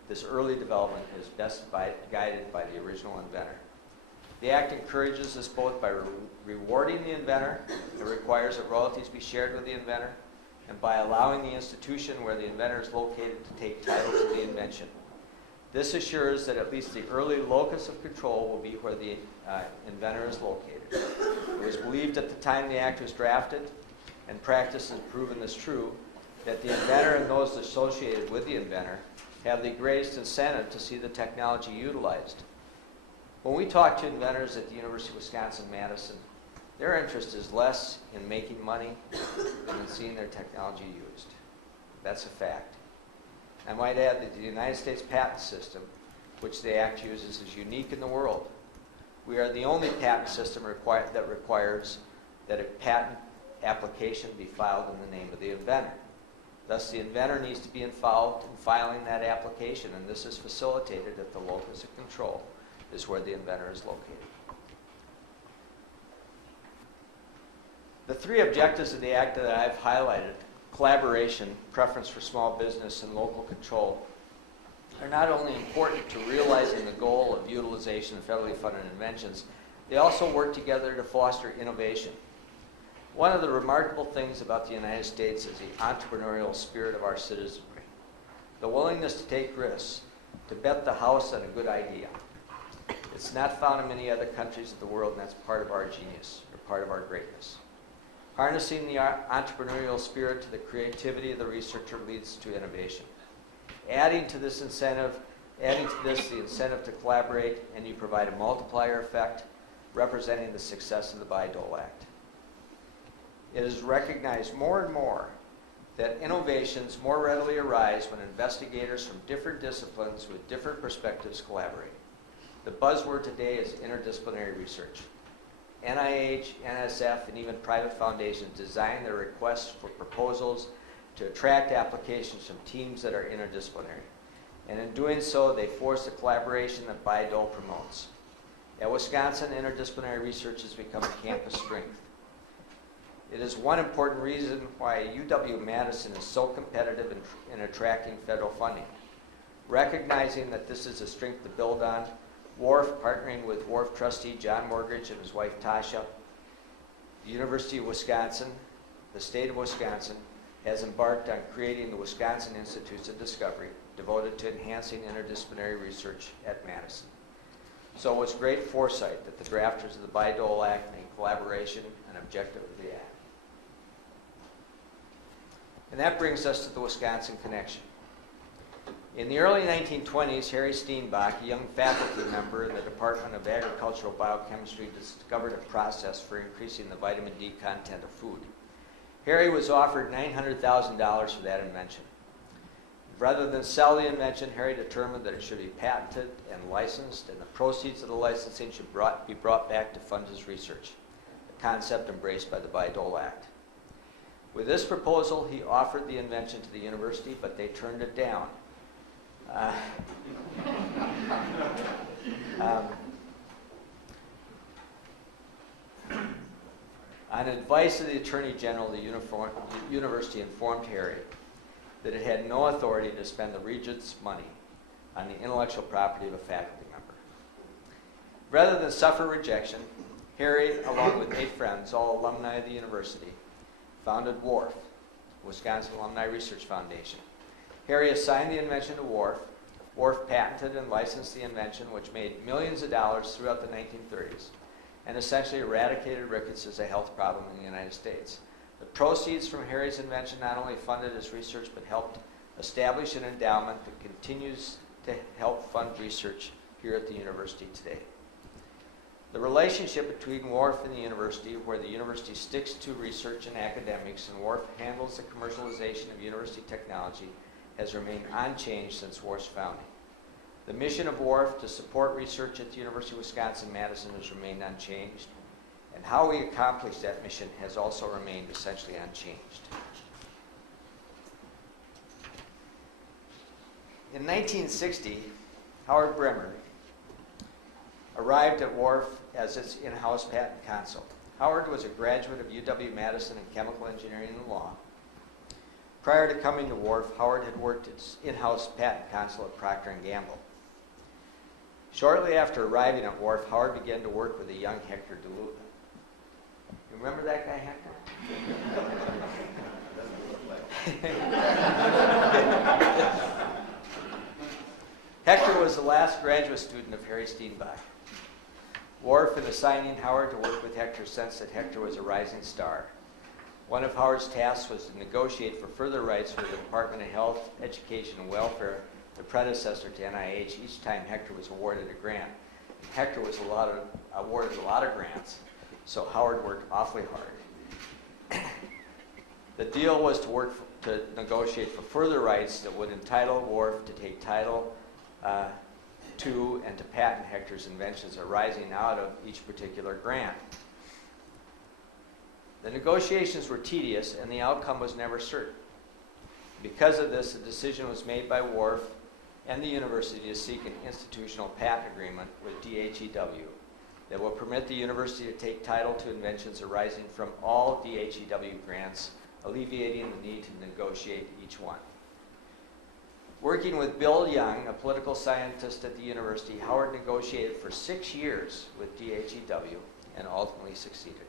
this early development is best guided by the original inventor. The Act encourages this both by rewarding the inventor, it requires that royalties be shared with the inventor, and by allowing the institution where the inventor is located to take title to the invention. This assures that at least the early locus of control will be where the inventor is located. It was believed at the time the Act was drafted, and practice has proven this true, that the inventor and those associated with the inventor have the greatest incentive to see the technology utilized. When we talk to inventors at the University of Wisconsin-Madison, their interest is less in making money than in seeing their technology used. That's a fact. I might add that the United States patent system, which the Act uses, is unique in the world. We are the only patent system that requires that a patent application be filed in the name of the inventor. Thus, the inventor needs to be involved in filing that application, and this is facilitated at the locus of control, is where the inventor is located. The three objectives of the Act that I've highlighted, collaboration, preference for small business, and local control, are not only important to realizing the goal of utilization of federally funded inventions, they also work together to foster innovation. One of the remarkable things about the United States is the entrepreneurial spirit of our citizenry, the willingness to take risks, to bet the house on a good idea. It's not found in many other countries of the world, and that's part of our genius, or part of our greatness. Harnessing the entrepreneurial spirit to the creativity of the researcher leads to innovation. Adding to this the incentive to collaborate, and you provide a multiplier effect representing the success of the Bayh-Dole Act. It is recognized more and more that innovations more readily arise when investigators from different disciplines with different perspectives collaborate. The buzzword today is interdisciplinary research. NIH, NSF, and even private foundations design their requests for proposals to attract applications from teams that are interdisciplinary. And in doing so, they force the collaboration that Bayh-Dole promotes. At Wisconsin, interdisciplinary research has become a campus strength. It is one important reason why UW-Madison is so competitive in attracting federal funding. Recognizing that this is a strength to build on, WARF, partnering with WARF trustee John Mortgage and his wife Tasha, the University of Wisconsin, the state of Wisconsin, has embarked on creating the Wisconsin Institutes of Discovery, devoted to enhancing interdisciplinary research at Madison. So it was great foresight that the drafters of the Bayh-Dole Act made collaboration an objective of the Act. And that brings us to the Wisconsin Connection. In the early 1920s, Harry Steenbach, a young faculty member in the Department of Agricultural Biochemistry, discovered a process for increasing the vitamin D content of food. Harry was offered $900,000 for that invention. Rather than sell the invention, Harry determined that it should be patented and licensed, and the proceeds of the licensing should be brought back to fund his research, a concept embraced by the Bayh-Dole Act. With this proposal, he offered the invention to the university, but they turned it down. On advice of the Attorney General, the university informed Harry that it had no authority to spend the Regent's money on the intellectual property of a faculty member. Rather than suffer rejection, Harry, along with 8 friends, all alumni of the university, founded WARF, Wisconsin Alumni Research Foundation. Harry assigned the invention to WARF. WARF patented and licensed the invention, which made millions of dollars throughout the 1930s and essentially eradicated rickets as a health problem in the United States. The proceeds from Harry's invention not only funded his research, but helped establish an endowment that continues to help fund research here at the university today. The relationship between WARF and the university, where the university sticks to research and academics and WARF handles the commercialization of university technology, has remained unchanged since WARF's founding. The mission of WARF to support research at the University of Wisconsin-Madison has remained unchanged, and how we accomplish that mission has also remained essentially unchanged. In 1960, Howard Bremer arrived at WARF as its in-house patent counsel. Howard was a graduate of UW-Madison in chemical engineering and law. Prior to coming to Wharf, Howard had worked as in-house patent counsel at Procter & Gamble. Shortly after arriving at Wharf, Howard began to work with a young Hector DeLuca. You remember that guy, Hector? Hector was the last graduate student of Harry Steenbach. Wharf, in assigning Howard to work with Hector, sensed that Hector was a rising star. One of Howard's tasks was to negotiate for further rights for the Department of Health, Education, and Welfare, the predecessor to NIH, each time Hector was awarded a grant. Hector was awarded a lot of grants, so Howard worked awfully hard. The deal was to negotiate for further rights that would entitle Wharf to take title to and to patent Hector's inventions arising out of each particular grant. The negotiations were tedious and the outcome was never certain. Because of this, a decision was made by Wharf and the university to seek an institutional patent agreement with DHEW that will permit the university to take title to inventions arising from all DHEW grants, alleviating the need to negotiate each one. Working with Bill Young, a political scientist at the university, Howard negotiated for 6 years with DHEW and ultimately succeeded.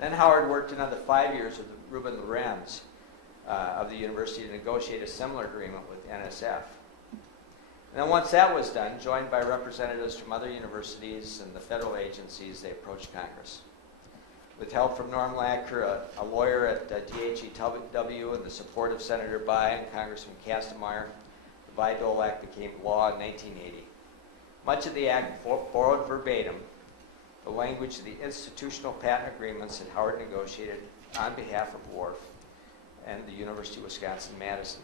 Then Howard worked another 5 years with Ruben Lorenz of the university to negotiate a similar agreement with NSF. And then once that was done, joined by representatives from other universities and the federal agencies, they approached Congress. With help from Norm Lacker, a lawyer at DHEW, and the support of Senator Bayh and Congressman Kastenmeier, the Bayh-Dole Act became law in 1980. Much of the act borrowed verbatim the language of the institutional patent agreements that Howard negotiated on behalf of Wharf and the University of Wisconsin-Madison.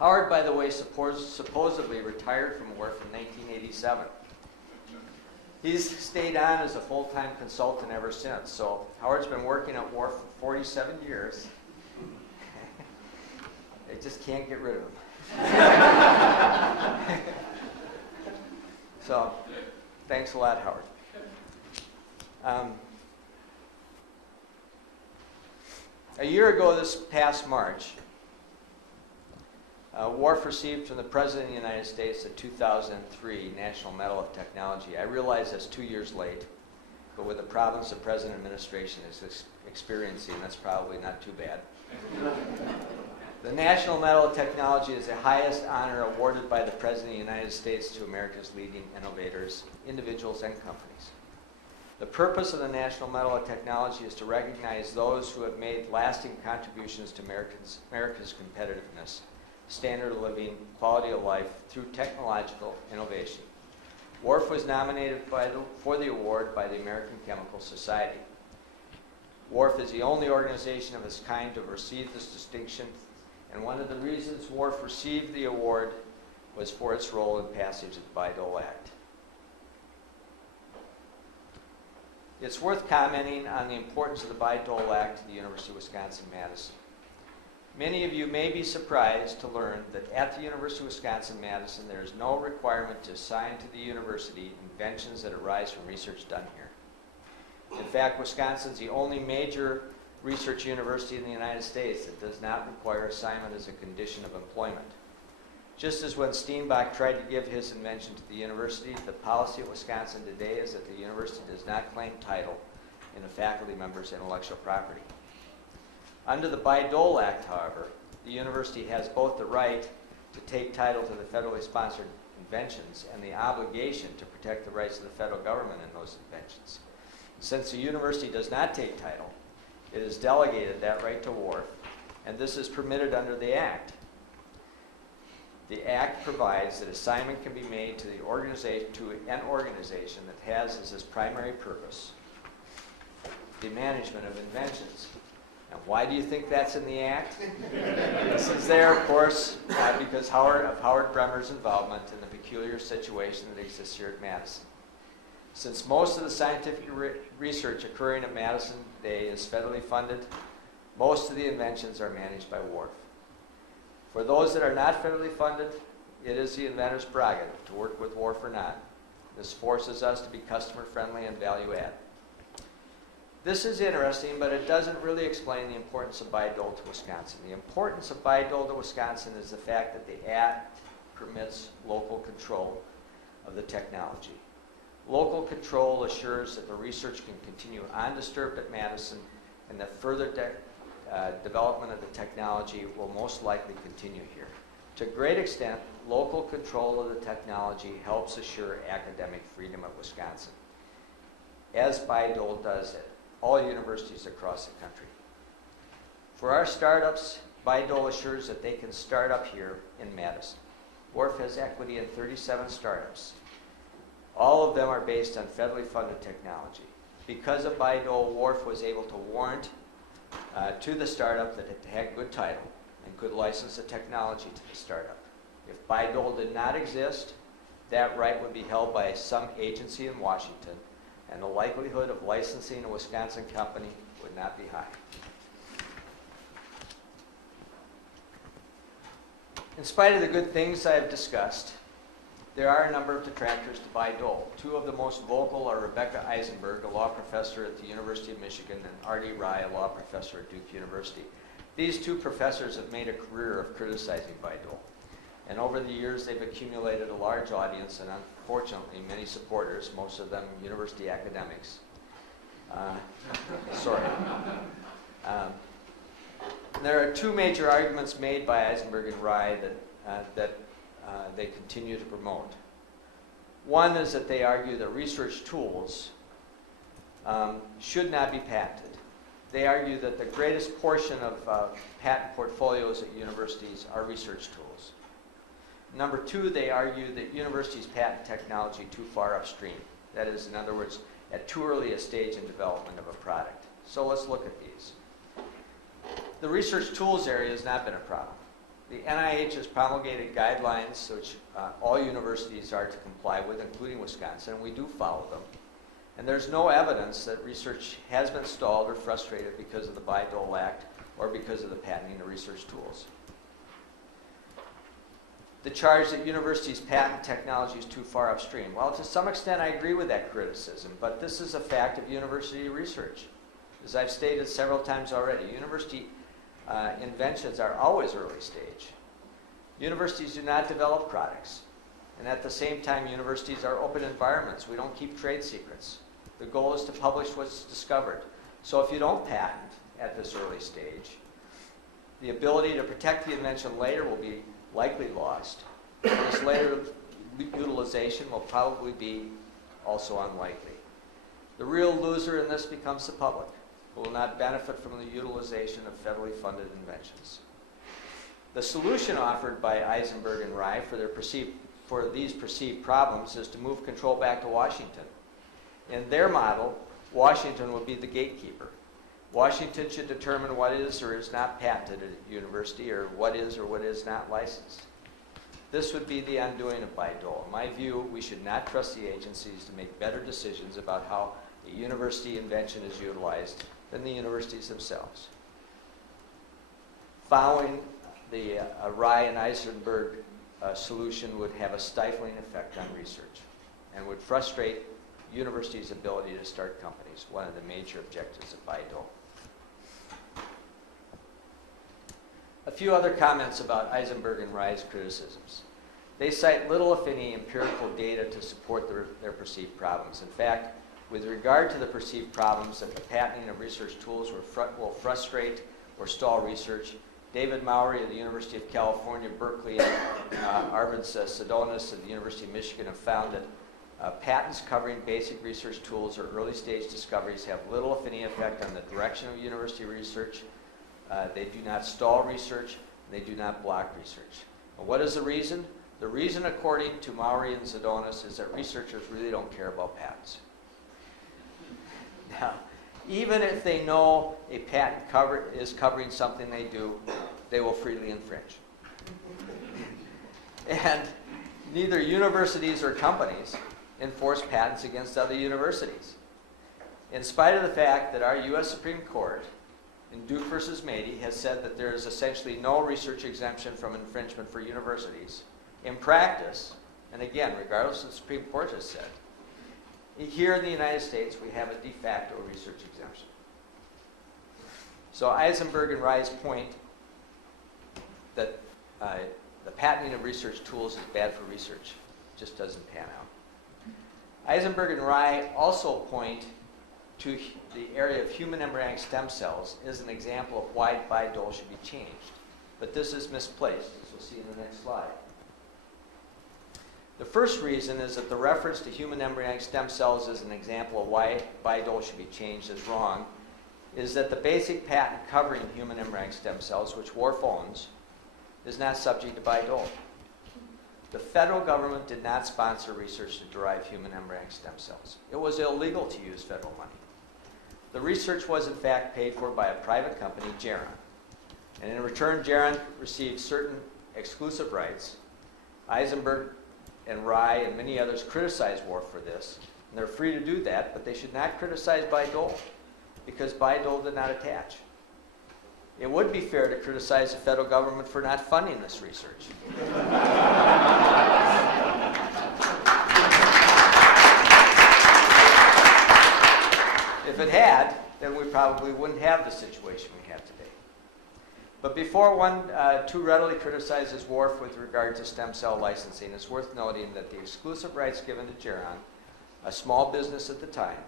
Howard, by the way, supposedly retired from Wharf in 1987. He's stayed on as a full-time consultant ever since, so Howard's been working at Wharf for 47 years. They just can't get rid of him. So, thanks a lot, Howard. A year ago this past March, Wharf received from the President of the United States the 2003 National Medal of Technology. I realize that's 2 years late, but with the problems the present administration is experiencing, that's probably not too bad. The National Medal of Technology is the highest honor awarded by the President of the United States to America's leading innovators, individuals, and companies. The purpose of the National Medal of Technology is to recognize those who have made lasting contributions to America's competitiveness, standard of living, quality of life through technological innovation. Wharf was nominated for the award by the American Chemical Society. Wharf is the only organization of its kind to have received this distinction, and one of the reasons Wharf received the award was for its role in passage of the Bayh-Dole Act. It's worth commenting on the importance of the Bayh-Dole Act to the University of Wisconsin-Madison. Many of you may be surprised to learn that at the University of Wisconsin-Madison there is no requirement to assign to the university inventions that arise from research done here. In fact, Wisconsin is the only major research university in the United States that does not require assignment as a condition of employment. Just as when Steenbach tried to give his invention to the university, the policy of Wisconsin today is that the university does not claim title in a faculty member's intellectual property. Under the Bayh-Dole Act, however, the university has both the right to take title to the federally sponsored inventions and the obligation to protect the rights of the federal government in those inventions. Since the university does not take title, it has delegated that right to Wharf, and this is permitted under the Act. The Act provides that assignment can be made to an organization that has as its primary purpose the management of inventions. Now, why do you think that's in the Act? This is there, of course, because of Howard Bremer's involvement in the peculiar situation that exists here at Madison. Since most of the scientific research occurring at Madison today is federally funded, most of the inventions are managed by Wharf. For those that are not federally funded, it is the inventor's prerogative to work with Wharf or not. This forces us to be customer friendly and value add. This is interesting, but it doesn't really explain the importance of Bayh-Dole to Wisconsin. The importance of Bayh-Dole to Wisconsin is the fact that the Act permits local control of the technology. Local control assures that the research can continue undisturbed at Madison and that further development of the technology will most likely continue here. To a great extent, local control of the technology helps assure academic freedom at Wisconsin, as Bayh-Dole does at all universities across the country. For our startups, Bayh-Dole assures that they can start up here in Madison. WARF has equity in 37 startups. All of them are based on federally funded technology. Because of Bayh-Dole, WARF was able to warrant to the startup that it had good title and could license the technology to the startup. If Bayh-Dole did not exist, that right would be held by some agency in Washington, and the likelihood of licensing a Wisconsin company would not be high. In spite of the good things I have discussed, there are a number of detractors to Bayh-Dole. Two of the most vocal are Rebecca Eisenberg, a law professor at the University of Michigan, and Artie Rye, a law professor at Duke University. These two professors have made a career of criticizing Bayh-Dole. And over the years, they've accumulated a large audience and, unfortunately, many supporters, most of them university academics. There are two major arguments made by Eisenberg and Rye that they continue to promote. One is that they argue that research tools should not be patented. They argue that the greatest portion of patent portfolios at universities are research tools. Number two, they argue that universities patent technology too far upstream. That is, in other words, at too early a stage in development of a product. So let's look at these. The research tools area has not been a problem. The NIH has promulgated guidelines which all universities are to comply with, including Wisconsin, and we do follow them. And there's no evidence that research has been stalled or frustrated because of the Bayh-Dole Act or because of the patenting of research tools. The charge that universities patent technology is too far upstream. Well, to some extent, I agree with that criticism, but this is a fact of university research. As I've stated several times already, university inventions are always early stage. Universities do not develop products. And at the same time, universities are open environments. We don't keep trade secrets. The goal is to publish what's discovered. So if you don't patent at this early stage, the ability to protect the invention later will be likely lost. This later utilization will probably be also unlikely. The real loser in this becomes the public, who will not benefit from the utilization of federally funded inventions. The solution offered by Eisenberg and Rye for these perceived problems is to move control back to Washington. In their model, Washington will be the gatekeeper. Washington should determine what is or is not patented at a university or what is not licensed. This would be the undoing of Bayh-Dole. In my view, we should not trust the agencies to make better decisions about how a university invention is utilized than the universities themselves. Following the Rye and Eisenberg solution would have a stifling effect on research and would frustrate universities' ability to start companies, one of the major objectives of Bayh-Dole. A few other comments about Eisenberg and Rye's criticisms. They cite little, if any, empirical data to support their perceived problems. In fact, with regard to the perceived problems that the patenting of research tools will frustrate or stall research, David Mowry of the University of California, Berkeley, and Arvids Sadonis of the University of Michigan have found that patents covering basic research tools or early stage discoveries have little, if any, effect on the direction of university research. They do not stall research, and they do not block research. And what is the reason? The reason, according to Mowry and Sadonis, is that researchers really don't care about patents. Now, even if they know a patent is covering something they do, they will freely infringe. And neither universities or companies enforce patents against other universities. In spite of the fact that our U.S. Supreme Court in Duke versus Mady has said that there is essentially no research exemption from infringement for universities, in practice, and again, regardless of what the Supreme Court has said, Here in the United States, we have a de facto research exemption. So Eisenberg and Rye's point that the patenting of research tools is bad for research just doesn't pan out. Eisenberg and Rye also point to the area of human embryonic stem cells as an example of why Bayh-Dole should be changed. But this is misplaced, as we'll see in the next slide. The first reason is that the reference to human embryonic stem cells as an example of why Bayh-Dole should be changed is wrong, is that the basic patent covering human embryonic stem cells, which Worf owns, is not subject to Bayh-Dole. The federal government did not sponsor research to derive human embryonic stem cells. It was illegal to use federal money. The research was in fact paid for by a private company, Geron. And in return, Geron received certain exclusive rights. Eisenberg and Rye and many others criticized Worf for this. And they're free to do that, but they should not criticize Bayh-Dole because Bayh-Dole did not attach. It would be fair to criticize the federal government for not funding this research. If it had, then we probably wouldn't have the situation we have today. But before one too readily criticizes Worf with regard to stem cell licensing, it's worth noting that the exclusive rights given to Geron, a small business at the time,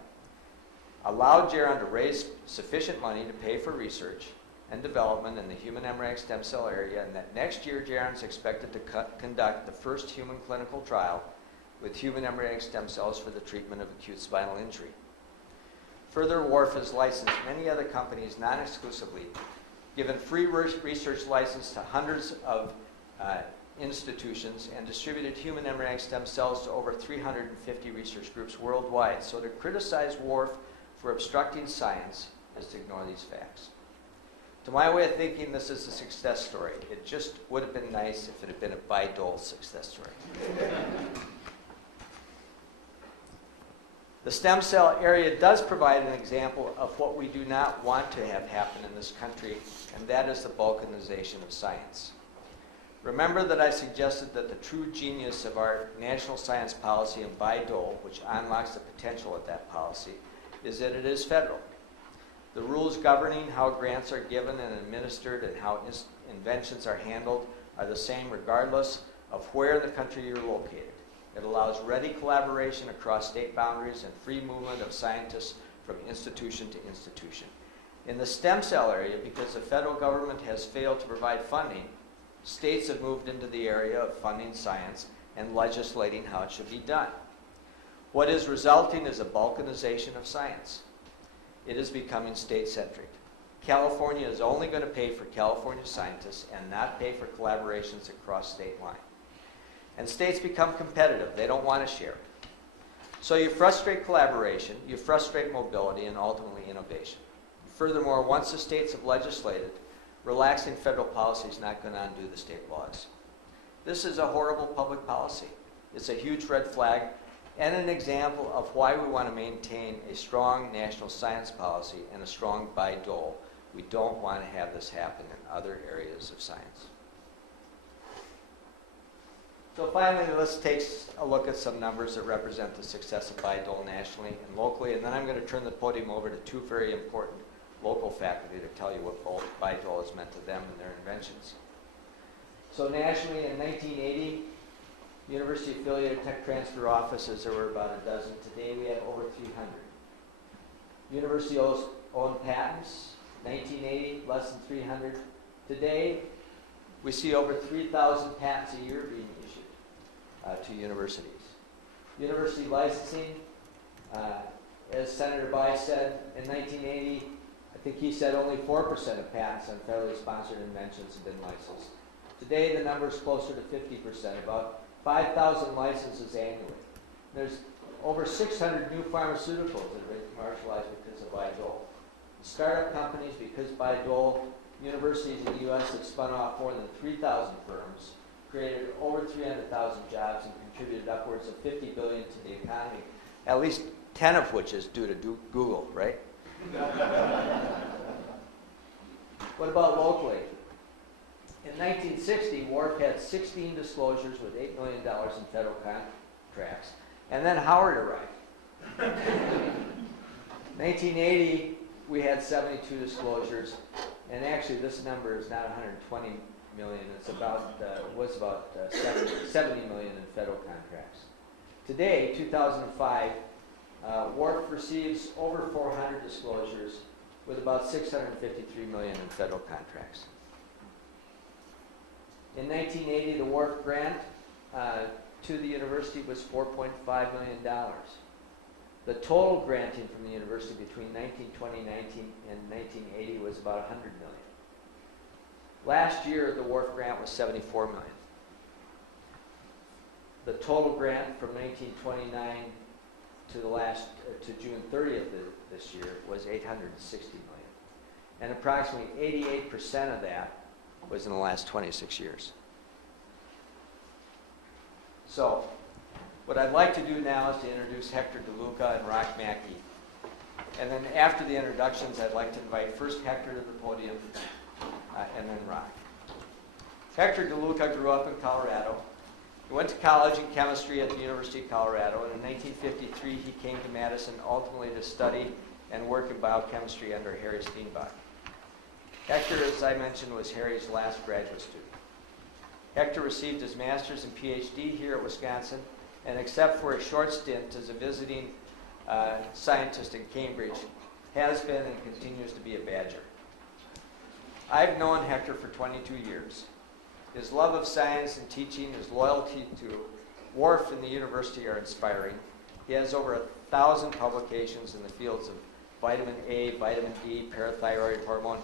allowed Geron to raise sufficient money to pay for research and development in the human embryonic stem cell area, and that next year Geron is expected to conduct the first human clinical trial with human embryonic stem cells for the treatment of acute spinal injury. Further, Worf has licensed many other companies non-exclusively, given free research license to hundreds of institutions, and distributed human embryonic stem cells to over 350 research groups worldwide. So to criticize Worf for obstructing science is to ignore these facts. To my way of thinking, this is a success story. It just would have been nice if it had been a Bayh-Dole success story. The stem cell area does provide an example of what we do not want to have happen in this country, and that is the balkanization of science. Remember that I suggested that the true genius of our national science policy in Bayh-Dole, which unlocks the potential of that policy, is that it is federal. The rules governing how grants are given and administered and how inventions are handled are the same regardless of where in the country you're located. It allows ready collaboration across state boundaries and free movement of scientists from institution to institution. In the stem cell area, because the federal government has failed to provide funding, states have moved into the area of funding science and legislating how it should be done. What is resulting is a balkanization of science. It is becoming state-centric. California is only going to pay for California scientists and not pay for collaborations across state lines. And states become competitive. They don't want to share. So you frustrate collaboration, you frustrate mobility, and ultimately innovation. Furthermore, once the states have legislated, relaxing federal policy is not going to undo the state laws. This is a horrible public policy. It's a huge red flag and an example of why we want to maintain a strong national science policy and a strong Bayh-Dole. We don't want to have this happen in other areas of science. So finally, let's take a look at some numbers that represent the success of Bayh-Dole nationally and locally, and then I'm going to turn the podium over to two very important local faculty to tell you what Bayh-Dole has meant to them and their inventions. So nationally, in 1980, university-affiliated tech transfer offices, there were about a dozen. Today, we have over 300. University-owned patents, 1980, less than 300. Today, we see over 3,000 patents a year being issued to universities. University licensing, as Senator Bayh said, in 1980, I think he said only 4% of patents on federally sponsored inventions have been licensed. Today, the number is closer to 50%, about 5,000 licenses annually. There's over 600 new pharmaceuticals that have been commercialized because of Bayh-Dole. Startup companies, because Bayh-Dole, universities in the U.S. have spun off more than 3,000 firms, created over 300,000 jobs, and contributed upwards of $50 billion to the economy, at least 10 of which is due to Google, right? What about locally? In 1960, Worf had 16 disclosures with $8 million in federal contracts, and then Howard arrived. 1980, we had 72 disclosures, and actually this number is not 120 million. It's about was about 70 million in federal contracts. Today, 2005, WARF receives over 400 disclosures with about 653 million in federal contracts. In 1980, the WARF grant to the university was $4.5 million. The total granting from the university between 2019 and 1980 was about 100 million. Last year, the WARF grant was 74 million. The total grant from 1929 to June 30th this year was 860 million. And approximately 88% of that was in the last 26 years. So, what I'd like to do now is to introduce Hector DeLuca and Rock Mackey. And then after the introductions, I'd like to invite first Hector to the podium, and then Rock. Hector DeLuca grew up in Colorado. He went to college in chemistry at the University of Colorado, and in 1953 he came to Madison ultimately to study and work in biochemistry under Harry Steenbach. Hector, as I mentioned, was Harry's last graduate student. Hector received his master's and PhD here at Wisconsin, and except for a short stint as a visiting scientist in Cambridge, has been and continues to be a Badger. I've known Hector for 22 years. His love of science and teaching, his loyalty to WARF and the university are inspiring. He has over 1,000 publications in the fields of vitamin A, vitamin D, parathyroid hormone,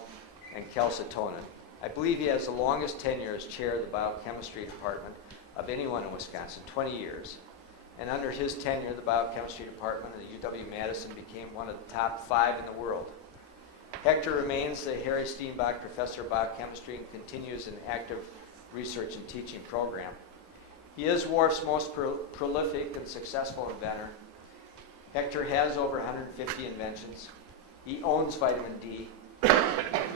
and calcitonin. I believe he has the longest tenure as chair of the biochemistry department of anyone in Wisconsin, 20 years. And under his tenure, the biochemistry department at the UW-Madison became one of the top 5 in the world. Hector remains the Harry Steenbach Professor of Biochemistry and continues an active research and teaching program. He is WARF's most prolific and successful inventor. Hector has over 150 inventions. He owns vitamin D.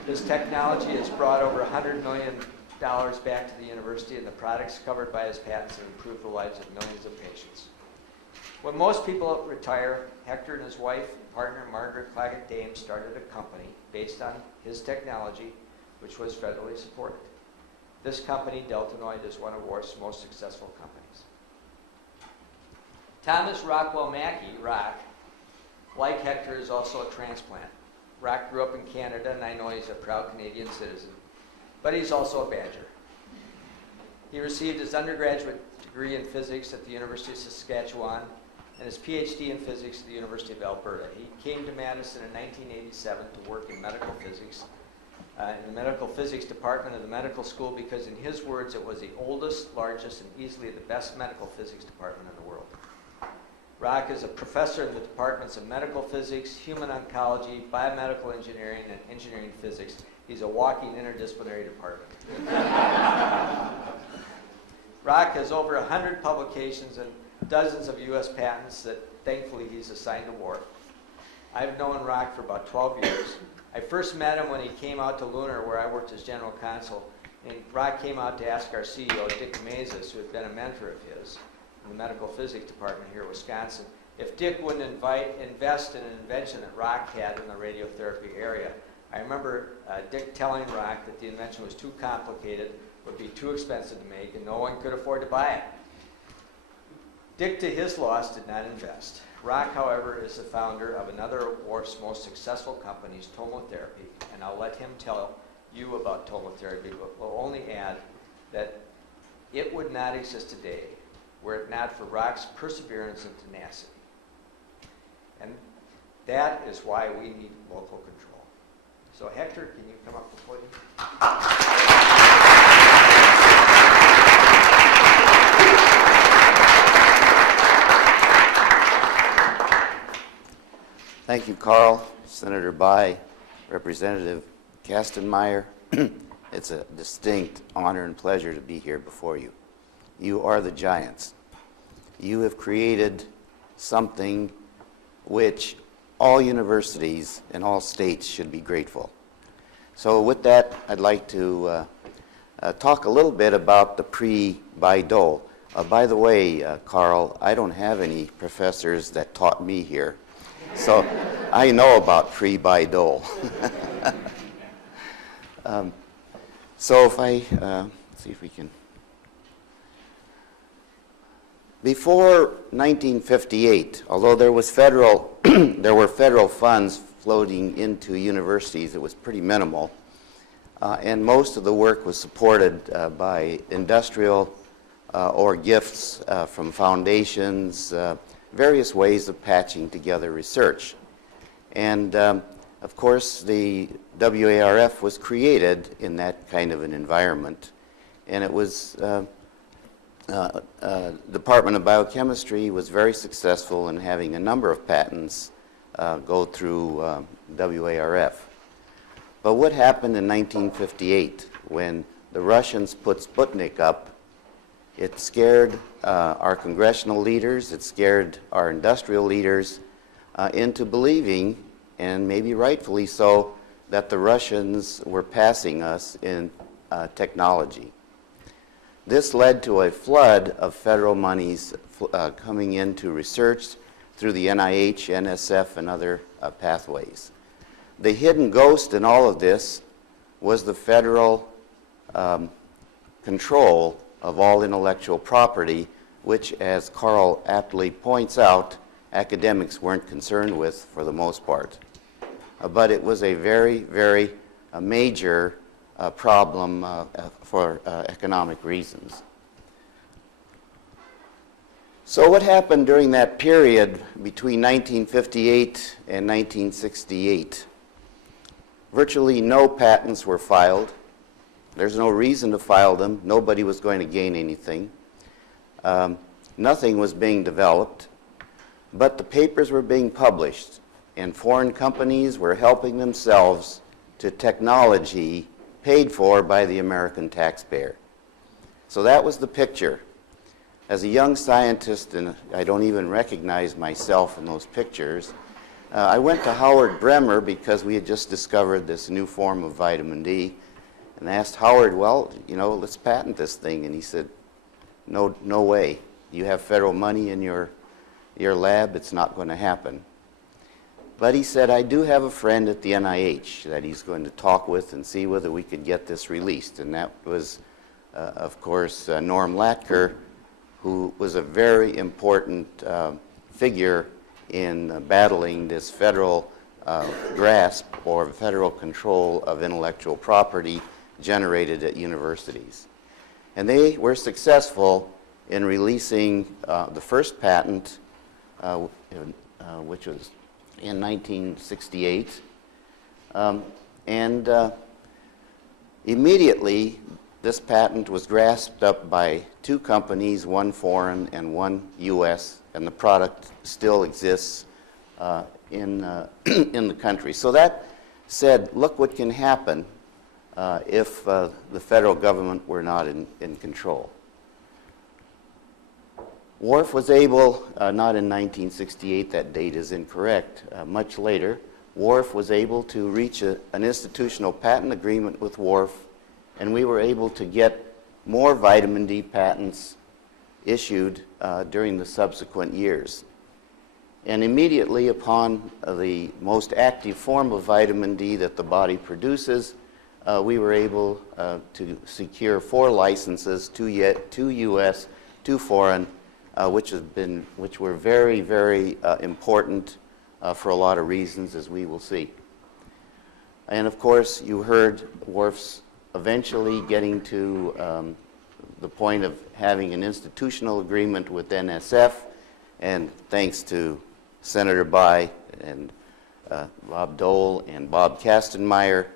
His technology has brought over $100 million back to the university, and the products covered by his patents have improved the lives of millions of patients. When most people retire, Hector and his wife and partner, Margaret Claggett Dame, started a company based on his technology, which was federally supported. This company, Deltanoid, is one of WARF's most successful companies. Thomas Rockwell Mackey, Rock, like Hector, is also a transplant. Rock grew up in Canada, and I know he's a proud Canadian citizen, but he's also a Badger. He received his undergraduate degree in physics at the University of Saskatchewan and his PhD in physics at the University of Alberta. He came to Madison in 1987 to work in medical physics, in the medical physics department of the medical school, because in his words, it was the oldest, largest, and easily the best medical physics department in the world. Rock is a professor in the departments of medical physics, human oncology, biomedical engineering, and engineering physics. He's a walking interdisciplinary department. Rock has over 100 publications and dozens of U.S. patents that thankfully he's assigned to WARF. I've known Rock for about 12 years. I first met him when he came out to Lunar, where I worked as general counsel, and Rock came out to ask our CEO, Dick Mazes, who had been a mentor of his in the medical physics department here in Wisconsin, if Dick wouldn't invest in an invention that Rock had in the radiotherapy area. I remember Dick telling Rock that the invention was too complicated, would be too expensive to make, and no one could afford to buy it. Dick, to his loss, did not invest. Rock, however, is the founder of another of WARF's most successful companies, Tomotherapy, and I'll let him tell you about Tomotherapy, but will only add that it would not exist today were it not for Rock's perseverance and tenacity. And that is why we need local control. So Hector, can you come up to the podium? Thank you, Carl, Senator Bai, Representative Kastenmeier. It's a distinct honor and pleasure to be here before you. You are the giants. You have created something which all universities in all states should be grateful. So with that, I'd like to talk a little bit about the pre-Bayh-Dole. By the way, Carl, I don't have any professors that taught me here, so I know about pre-Bayh-Dole. So if I see if we can. Before 1958, although there was federal, there were federal funds floating into universities, it was pretty minimal, and most of the work was supported by industrial or gifts from foundations, various ways of patching together research. And of course, the WARF was created in that kind of an environment, and it was Department of Biochemistry was very successful in having a number of patents go through WARF. But what happened in 1958 when the Russians put Sputnik up? It scared our congressional leaders, it scared our industrial leaders into believing, and maybe rightfully so, that the Russians were passing us in technology. This led to a flood of federal monies coming into research through the NIH, NSF, and other pathways. The hidden ghost in all of this was the federal control of all intellectual property, which, as Carl aptly points out, academics weren't concerned with for the most part. But it was a very, very major problem for economic reasons. So what happened during that period between 1958 and 1968? Virtually no patents were filed. There's no reason to file them. Nobody was going to gain anything. Nothing was being developed, but the papers were being published, and foreign companies were helping themselves to technology paid for by the American taxpayer. So that was the picture. As a young scientist, and I don't even recognize myself in those pictures, I went to Howard Bremer because we had just discovered this new form of vitamin D, and I asked Howard, well, you know, let's patent this thing. And he said, no way. You have federal money in your lab, it's not going to happen. But he said, I do have a friend at the NIH that he's going to talk with and see whether we could get this released. And that was, of course, Norm Latker, who was a very important figure in battling this federal grasp or federal control of intellectual property generated at universities. And they were successful in releasing the first patent, which was in 1968. Immediately, this patent was grasped up by two companies, one foreign and one U.S., and the product still exists in the country. So that said, look what can happen if the federal government were not in control. WARF was able, not in 1968, that date is incorrect, much later, WARF was able to reach an institutional patent agreement with WARF, and we were able to get more vitamin D patents issued during the subsequent years. And immediately upon the most active form of vitamin D that the body produces, we were able to secure 4 licenses, 2 U.S., 2 foreign, which were very, very important for a lot of reasons, as we will see. And of course, you heard WARF's eventually getting to the point of having an institutional agreement with NSF, and thanks to Senator Bayh and Bob Dole and Bob Kastenmeier,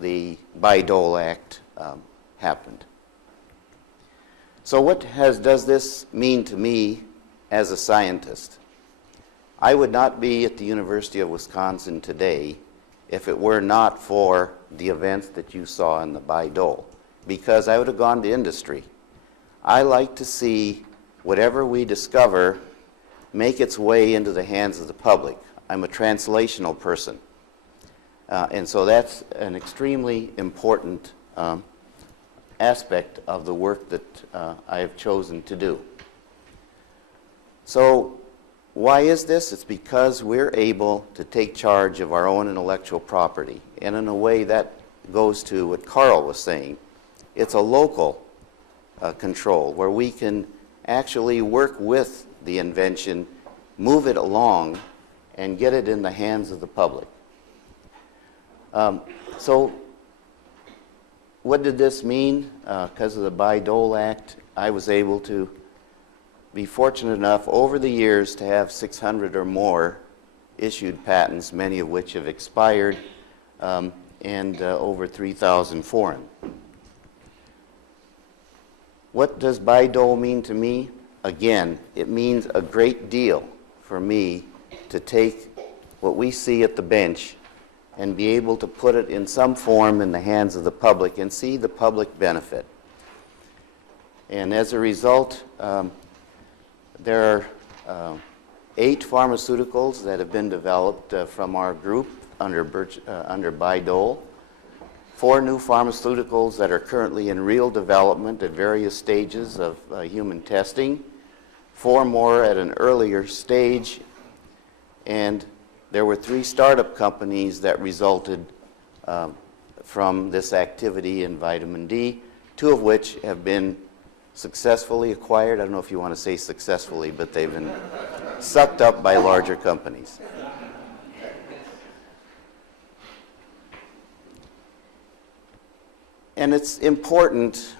the Bayh-Dole Act happened. So what does this mean to me as a scientist? I would not be at the University of Wisconsin today if it were not for the events that you saw in the Bayh-Dole, because I would have gone to industry. I like to see whatever we discover make its way into the hands of the public. I'm a translational person. And so that's an extremely important aspect of the work that I have chosen to do. So why is this? It's because we're able to take charge of our own intellectual property. And in a way that goes to what Carl was saying. It's a local control where we can actually work with the invention, move it along, and get it in the hands of the public. So what did this mean? Because of the Bayh-Dole Act, I was able to be fortunate enough over the years to have 600 or more issued patents, many of which have expired, and over 3,000 foreign. What does Bayh-Dole mean to me? Again, it means a great deal for me to take what we see at the bench and be able to put it in some form in the hands of the public and see the public benefit. And as a result, there are 8 pharmaceuticals that have been developed from our group under Bayh-Dole, 4 new pharmaceuticals that are currently in real development at various stages of human testing, 4 more at an earlier stage, and there were 3 startup companies that resulted from this activity in vitamin D, 2 of which have been successfully acquired. I don't know if you want to say successfully, but they've been sucked up by larger companies. And it's important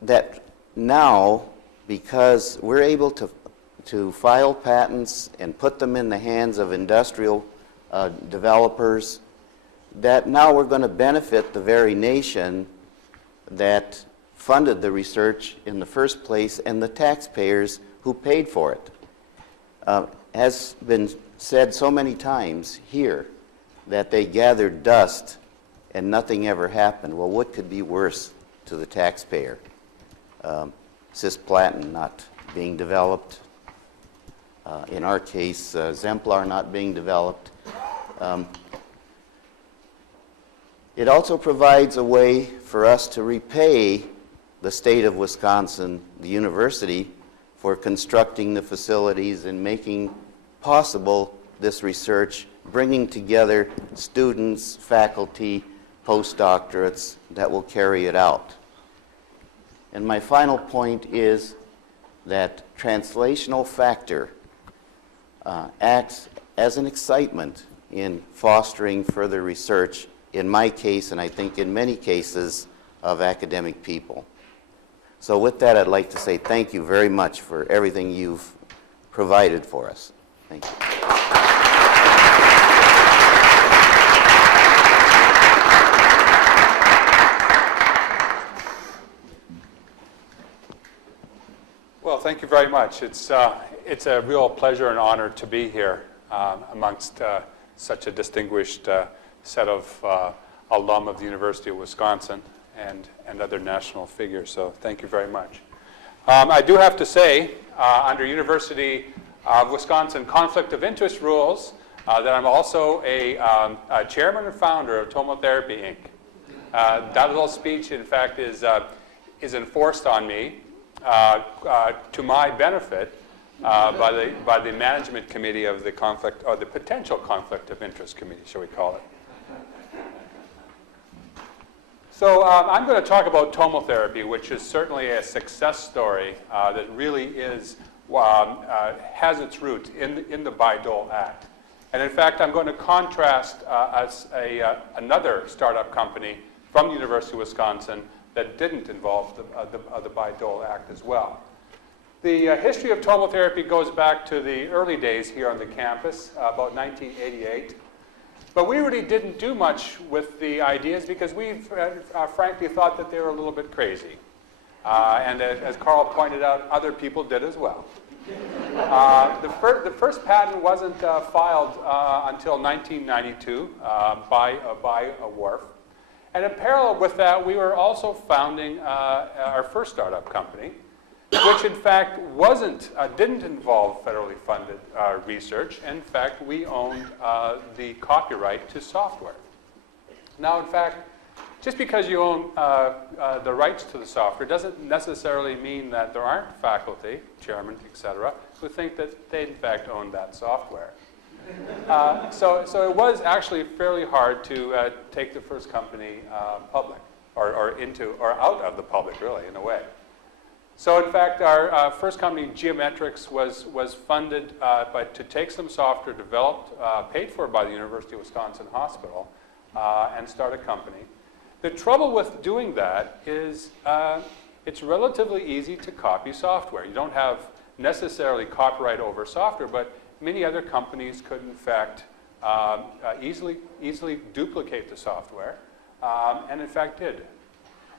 that now, because we're able to file patents and put them in the hands of industrial developers, that now we're going to benefit the very nation that funded the research in the first place and the taxpayers who paid for it. Has been said so many times here that they gathered dust and nothing ever happened. Well, what could be worse to the taxpayer? Cisplatin not being developed. In our case, Zemplar not being developed. It also provides a way for us to repay the state of Wisconsin, the university, for constructing the facilities and making possible this research, bringing together students, faculty, postdoctorates that will carry it out. And my final point is that translational factor acts as an excitement in fostering further research, in my case, and I think in many cases of academic people. So with that, I'd like to say thank you very much for everything you've provided for us. Thank you. Well, thank you very much. It's a real pleasure and honor to be here amongst such a distinguished set of alum of the University of Wisconsin and other national figures. So thank you very much. I do have to say, under University of Wisconsin conflict of interest rules, that I'm also a chairman and founder of Tomotherapy, Inc. That little speech, in fact, is enforced on me to my benefit by the management committee of the conflict, or the potential conflict of interest committee, shall we call it. So I'm going to talk about tomotherapy, which is certainly a success story that really is has its roots in the Bayh-Dole Act. And in fact, I'm going to contrast another startup company from the University of Wisconsin that didn't involve the Bayh-Dole Act as well. The history of tomotherapy goes back to the early days here on the campus, about 1988. But we really didn't do much with the ideas because we frankly thought that they were a little bit crazy. And as Carl pointed out, other people did as well. The first patent wasn't filed until 1992 by Wharf. And in parallel with that, we were also founding our first startup company, which in fact didn't involve federally funded research. In fact, we owned the copyright to software. Now, in fact, just because you own the rights to the software doesn't necessarily mean that there aren't faculty, chairman, etc., who think that they in fact own that software. So it was actually fairly hard to take the first company public, or out of the public, really, in a way. So in fact, our first company, Geometrics, was funded to take some software developed, paid for by the University of Wisconsin Hospital, and start a company. The trouble with doing that is it's relatively easy to copy software. You don't have necessarily copyright over software, but many other companies could, in fact, easily duplicate the software, and in fact did.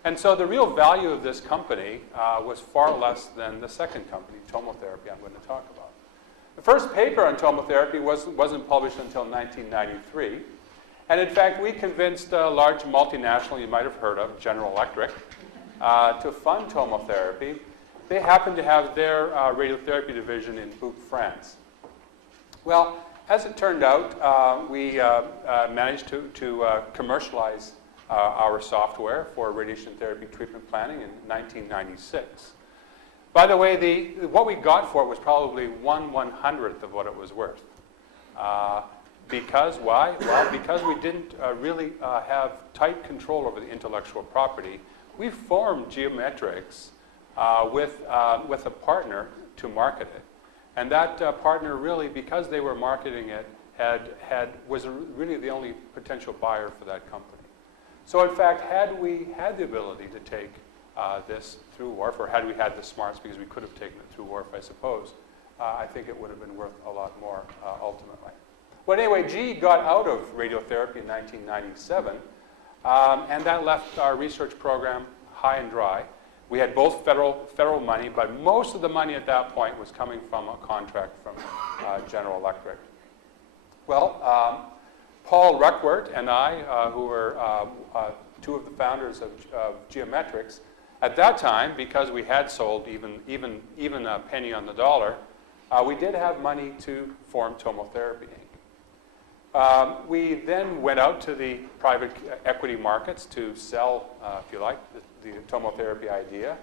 And so the real value of this company was far less than the second company, tomotherapy, I'm going to talk about. The first paper on tomotherapy wasn't published until 1993. And in fact, we convinced a large multinational you might have heard of, General Electric, to fund tomotherapy. They happened to have their radiotherapy division in Bouc, France. Well, as it turned out, we managed to commercialize our software for radiation therapy treatment planning in 1996. By the way, what we got for it was probably 1/100th of what it was worth. Because why? Well, because we didn't really have tight control over the intellectual property. We formed Geometrics with a partner to market it. And that partner really, because they were marketing it, was really the only potential buyer for that company. So in fact, had we had the ability to take this through WARF, or had we had the smarts, because we could have taken it through WARF, I suppose, I think it would have been worth a lot more ultimately. But anyway, GE got out of radiotherapy in 1997, and that left our research program high and dry. We had both federal money, but most of the money at that point was coming from a contract from General Electric. Well, Paul Ruckwert and I, who were two of the founders of Geometrics, at that time, because we had sold even a penny on the dollar, we did have money to form Tomotherapy Inc. We then went out to the private equity markets to sell, if you like, the tomotherapy idea.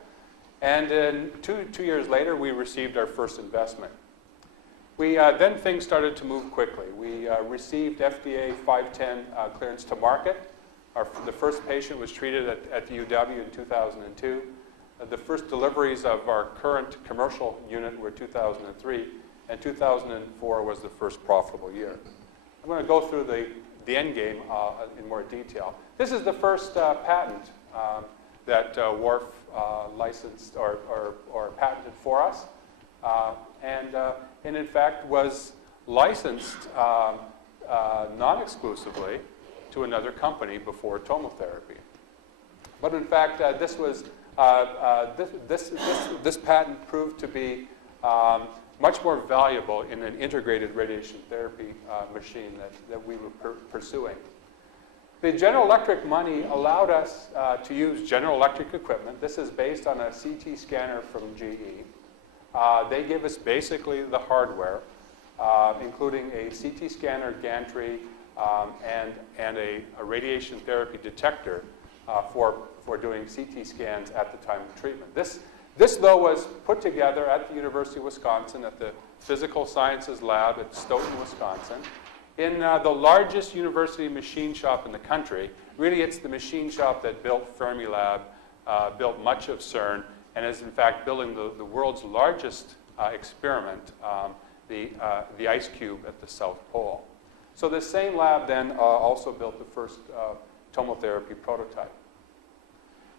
And then two years later, we received our first investment. Then things started to move quickly. We received FDA 510 clearance to market. The first patient was treated at the UW in 2002. The first deliveries of our current commercial unit were 2003, and 2004 was the first profitable year. I'm going to go through the end game in more detail. This is the first patent that WARF licensed or patented for us, and in fact was licensed non-exclusively to another company before tomotherapy. But in fact, this patent proved to be much more valuable in an integrated radiation therapy machine that we were pursuing. The General Electric money allowed us to use General Electric equipment. This is based on a CT scanner from GE. They give us basically the hardware, including a CT scanner gantry and a radiation therapy detector for doing CT scans at the time of treatment. This, though, was put together at the University of Wisconsin at the Physical Sciences Lab at Stoughton, Wisconsin, in the largest university machine shop in the country. Really, it's the machine shop that built Fermilab, built much of CERN, and is in fact building the world's largest experiment, the ice cube at the South Pole. So this same lab then also built the first tomotherapy prototype.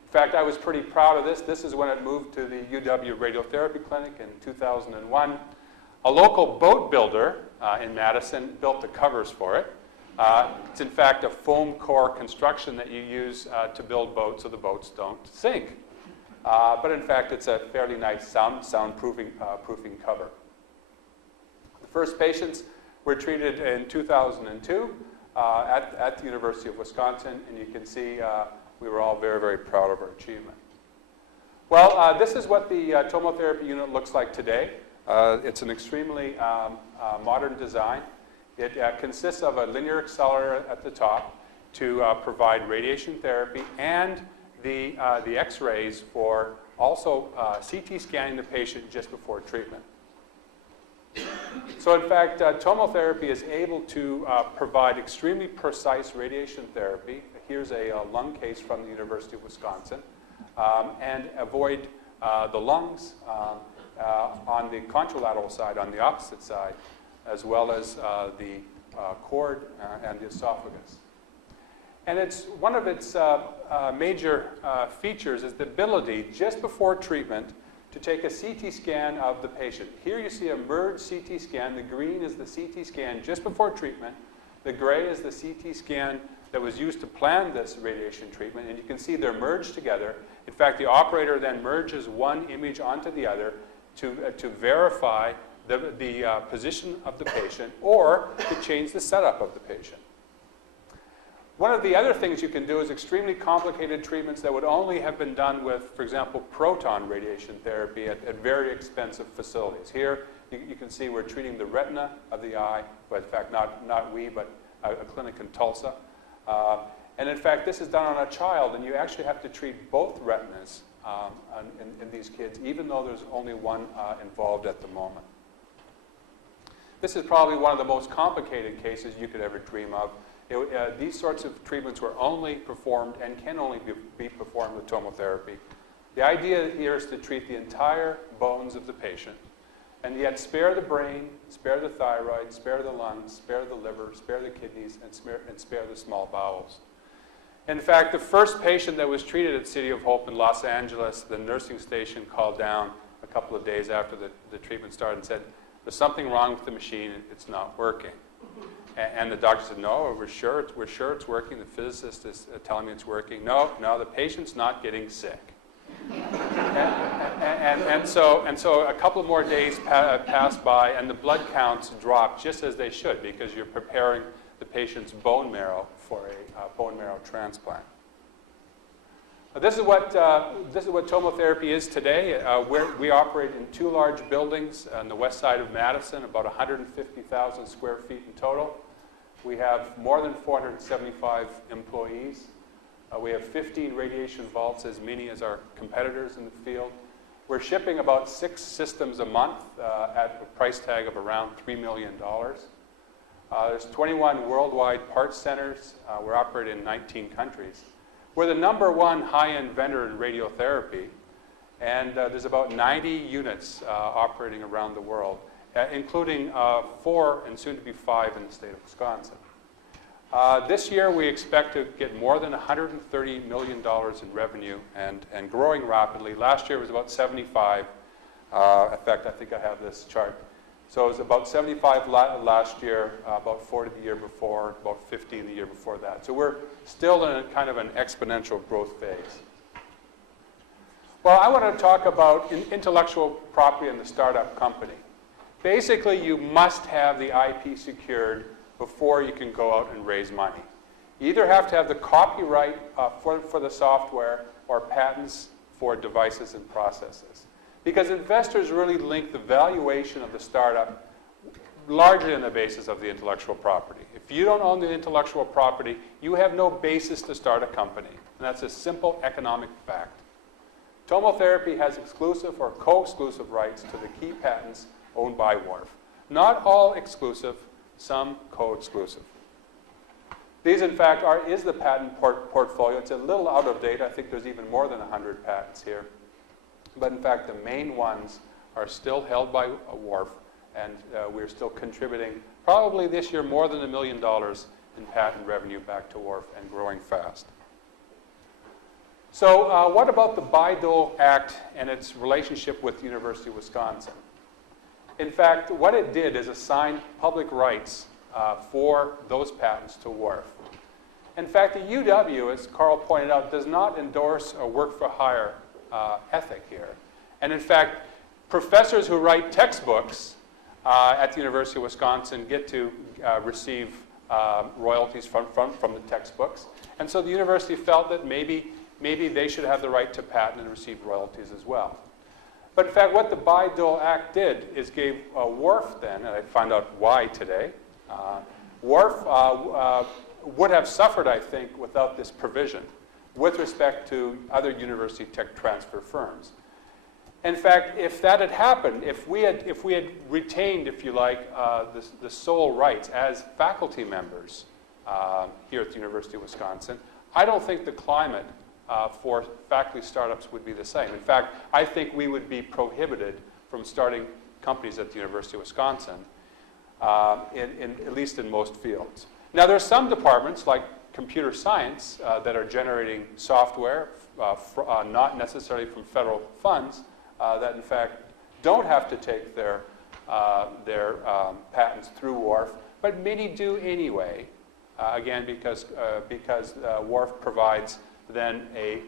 In fact, I was pretty proud of this. This is when it moved to the UW Radiotherapy Clinic in 2001. A local boat builder in Madison built the covers for it. It's in fact a foam core construction that you use to build boats so the boats don't sink. But in fact, it's a fairly nice soundproofing cover. The first patients were treated in 2002 at the University of Wisconsin, and you can see we were all very, very proud of our achievement. Well, this is what the tomotherapy unit looks like today. It's an extremely modern design. It consists of a linear accelerator at the top. to provide radiation therapy and the X-rays for also CT scanning the patient just before treatment. So in fact, tomotherapy is able to provide extremely precise radiation therapy. Here's a lung case from the University of Wisconsin, and avoid the lungs on the contralateral side, on the opposite side, as well as the cord and the esophagus. And it's one of its major features is the ability, just before treatment, to take a CT scan of the patient. Here you see a merged CT scan. The green is the CT scan just before treatment. The gray is the CT scan that was used to plan this radiation treatment. And you can see they're merged together. In fact, the operator then merges one image onto the other to verify the position of the patient or to change the setup of the patient. One of the other things you can do is extremely complicated treatments that would only have been done with, for example, proton radiation therapy at very expensive facilities. Here, you can see we're treating the retina of the eye, but in fact, not we, but a clinic in Tulsa. And in fact, this is done on a child, and you actually have to treat both retinas in these kids, even though there's only one involved at the moment. This is probably one of the most complicated cases you could ever dream of. These sorts of treatments were only performed and can only be performed with tomotherapy. The idea here is to treat the entire bones of the patient, and yet spare the brain, spare the thyroid, spare the lungs, spare the liver, spare the kidneys, and spare the small bowels. In fact, the first patient that was treated at City of Hope in Los Angeles, the nursing station called down a couple of days after the treatment started and said, "There's something wrong with the machine, it's not working." And the doctor said, "No, we're sure it's working. The physicist is telling me it's working." No, the patient's not getting sick. and so a couple of more days passed by, and the blood counts dropped just as they should, because you're preparing the patient's bone marrow for a bone marrow transplant. This is what tomotherapy is today. We operate in 2 large buildings on the west side of Madison, about 150,000 square feet in total. We have more than 475 employees. We have 15 radiation vaults, as many as our competitors in the field. We're shipping about 6 systems a month at a price tag of around $3 million. There's 21 worldwide parts centers. We're operating in 19 countries. We're the #1 high-end vendor in radiotherapy, and there's about 90 units operating around the world, including 4 and soon to be 5 in the state of Wisconsin. This year we expect to get more than $130 million in revenue and growing rapidly. Last year was about 75. In fact, I think I have this chart. So it was about 75 last year, about 40 the year before, about 50 the year before that. So we're still in a kind of an exponential growth phase. Well, I want to talk about intellectual property in the startup company. Basically, you must have the IP secured before you can go out and raise money. You either have to have the copyright for the software or patents for devices and processes. Because investors really link the valuation of the startup largely on the basis of the intellectual property. If you don't own the intellectual property, you have no basis to start a company. And that's a simple economic fact. Tomotherapy has exclusive or co-exclusive rights to the key patents owned by Wharf. Not all exclusive, some co-exclusive. These, in fact, is the patent portfolio. It's a little out of date. I think there's even more than 100 patents here. But in fact, the main ones are still held by Wharf, and we're still contributing, probably this year, more than $1 million in patent revenue back to Wharf, and growing fast. So what about the Bayh-Dole Act and its relationship with the University of Wisconsin? In fact, what it did is assign public rights for those patents to Wharf. In fact, the UW, as Carl pointed out, does not endorse a work-for-hire ethic here. And in fact, professors who write textbooks at the University of Wisconsin get to receive royalties from the textbooks. And so the university felt that maybe they should have the right to patent and receive royalties as well. But in fact, what the Bayh-Dole Act did is gave Wharf then, and I found out why today, Wharf would have suffered, I think, without this provision with respect to other university tech transfer firms. In fact, if that had happened, if we had retained, if you like, the sole rights as faculty members here at the University of Wisconsin, I don't think the climate for faculty startups would be the same. In fact, I think we would be prohibited from starting companies at the University of Wisconsin, at least in most fields. Now, there are some departments, like computer science, that are generating software, not necessarily from federal funds, that in fact don't have to take their patents through WARF, but many do anyway, again, because WARF provides then a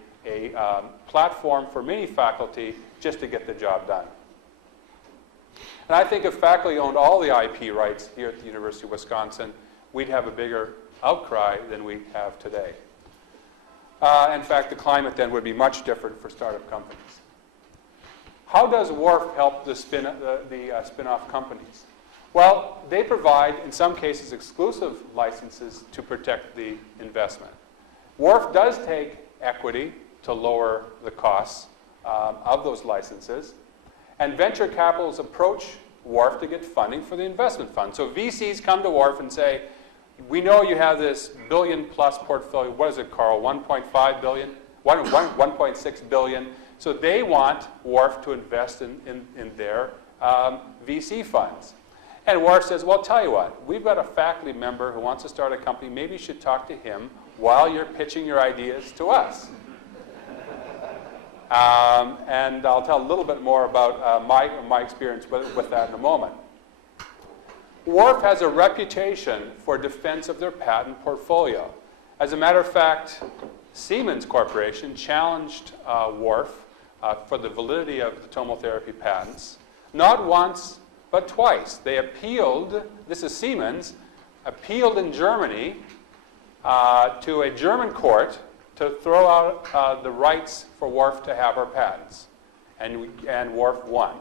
platform for many faculty just to get the job done. And I think if faculty owned all the IP rights here at the University of Wisconsin, we'd have a bigger outcry than we have today. In fact, the climate then would be much different for startup companies. How does WARF help the spin-off companies? Well, they provide, in some cases, exclusive licenses to protect the investment. WARF does take equity to lower the costs of those licenses, and venture capitals approach WARF to get funding for the investment fund. So VCs come to WARF and say, we know you have this billion-plus portfolio. What is it, Carl? 1.5 billion? 1.6 billion. So they want WARF to invest in their VC funds. And WARF says, well, tell you what, we've got a faculty member who wants to start a company. Maybe you should talk to him while you're pitching your ideas to us. And I'll tell a little bit more about my experience with that in a moment. WARF has a reputation for defense of their patent portfolio. As a matter of fact, Siemens Corporation challenged WARF for the validity of the tomotherapy patents, not once, but twice. They appealed, this is Siemens, appealed in Germany to a German court to throw out the rights for WARF to have our patents. And WARF won.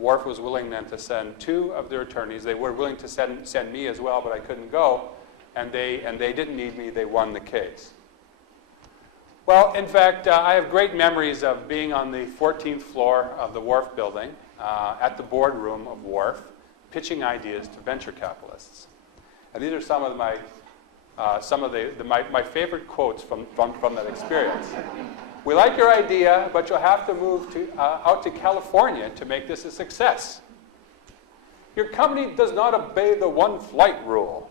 WARF was willing then to send 2 of their attorneys. They were willing to send me as well, but I couldn't go. And they didn't need me. They won the case. Well, in fact, I have great memories of being on the 14th floor of the WARF building at the boardroom of WARF, pitching ideas to venture capitalists. And these are some of my favorite quotes from that experience. We like your idea, but you'll have to move out to California to make this a success. Your company does not obey the one-flight rule,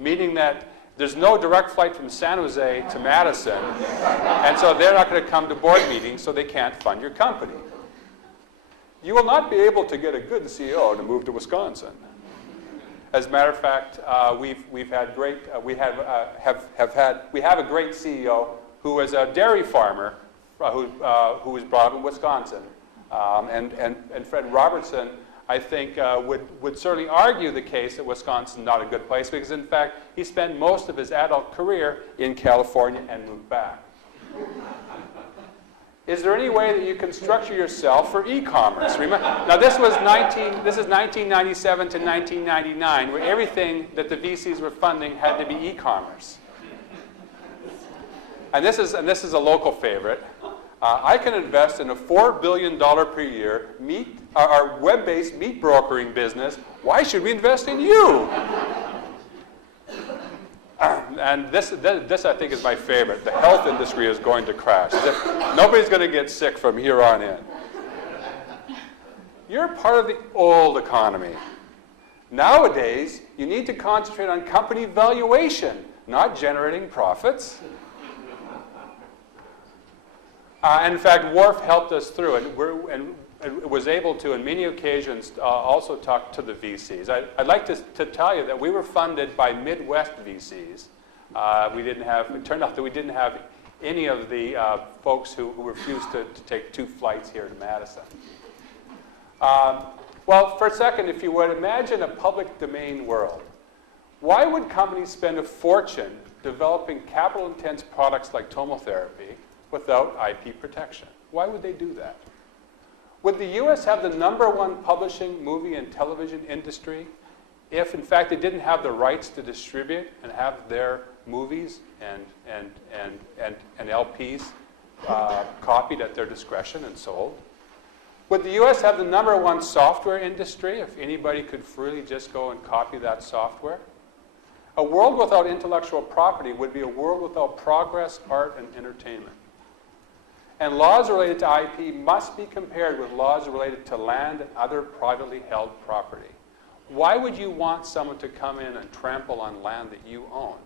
meaning that there's no direct flight from San Jose to Madison, and so they're not going to come to board meetings, so they can't fund your company. You will not be able to get a good CEO to move to Wisconsin. As a matter of fact, we have a great CEO who was a dairy farmer who was brought up in Wisconsin, and Fred Robertson, I think, would certainly argue the case that Wisconsin is not a good place because, in fact, he spent most of his adult career in California and moved back. Is there any way that you can structure yourself for e-commerce? Now, this is 1997 to 1999, where everything that the VCs were funding had to be e-commerce. And this is a local favorite. I can invest in a $4 billion per year our web-based meat brokering business. Why should we invest in you? And this I think is my favorite. The health industry is going to crash. Nobody's going to get sick from here on in. You're part of the old economy. Nowadays, you need to concentrate on company valuation, not generating profits. And in fact, WARF helped us through, and was able to, on many occasions, also talk to the VCs. I'd like to tell you that we were funded by Midwest VCs. It turned out that we didn't have any of the folks who refused to take 2 flights here to Madison. Well, for a second, if you would, imagine a public domain world. Why would companies spend a fortune developing capital-intense products like tomotherapy without IP protection? Why would they do that? Would the U.S. have the #1 publishing movie and television industry if in fact they didn't have the rights to distribute and have their movies and LPs copied at their discretion and sold? Would the U.S. have the #1 software industry if anybody could freely just go and copy that software? A world without intellectual property would be a world without progress, art, and entertainment. And laws related to IP must be compared with laws related to land and other privately held property. Why would you want someone to come in and trample on land that you own?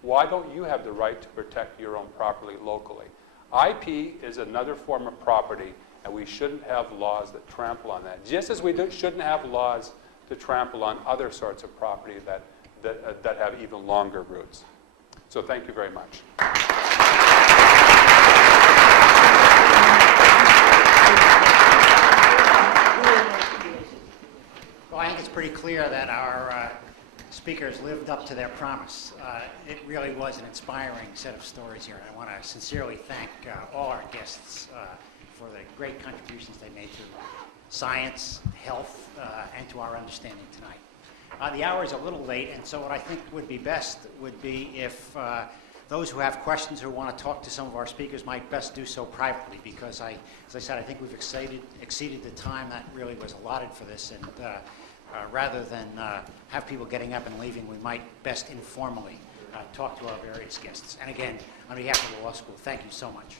Why don't you have the right to protect your own property locally? IP is another form of property, and we shouldn't have laws that trample on that. Just as we shouldn't have laws to trample on other sorts of property that have even longer roots. So thank you very much. Well, I think it's pretty clear that our speakers lived up to their promise. It really was an inspiring set of stories here. I want to sincerely thank all our guests for the great contributions they made to science, health, and to our understanding tonight. The hour is a little late, and so what I think would be best would be if those who have questions or want to talk to some of our speakers might best do so privately, because as I said, I think we've exceeded the time that really was allotted for this, and rather than have people getting up and leaving, we might best informally talk to our various guests. And again, on behalf of the law school, thank you so much.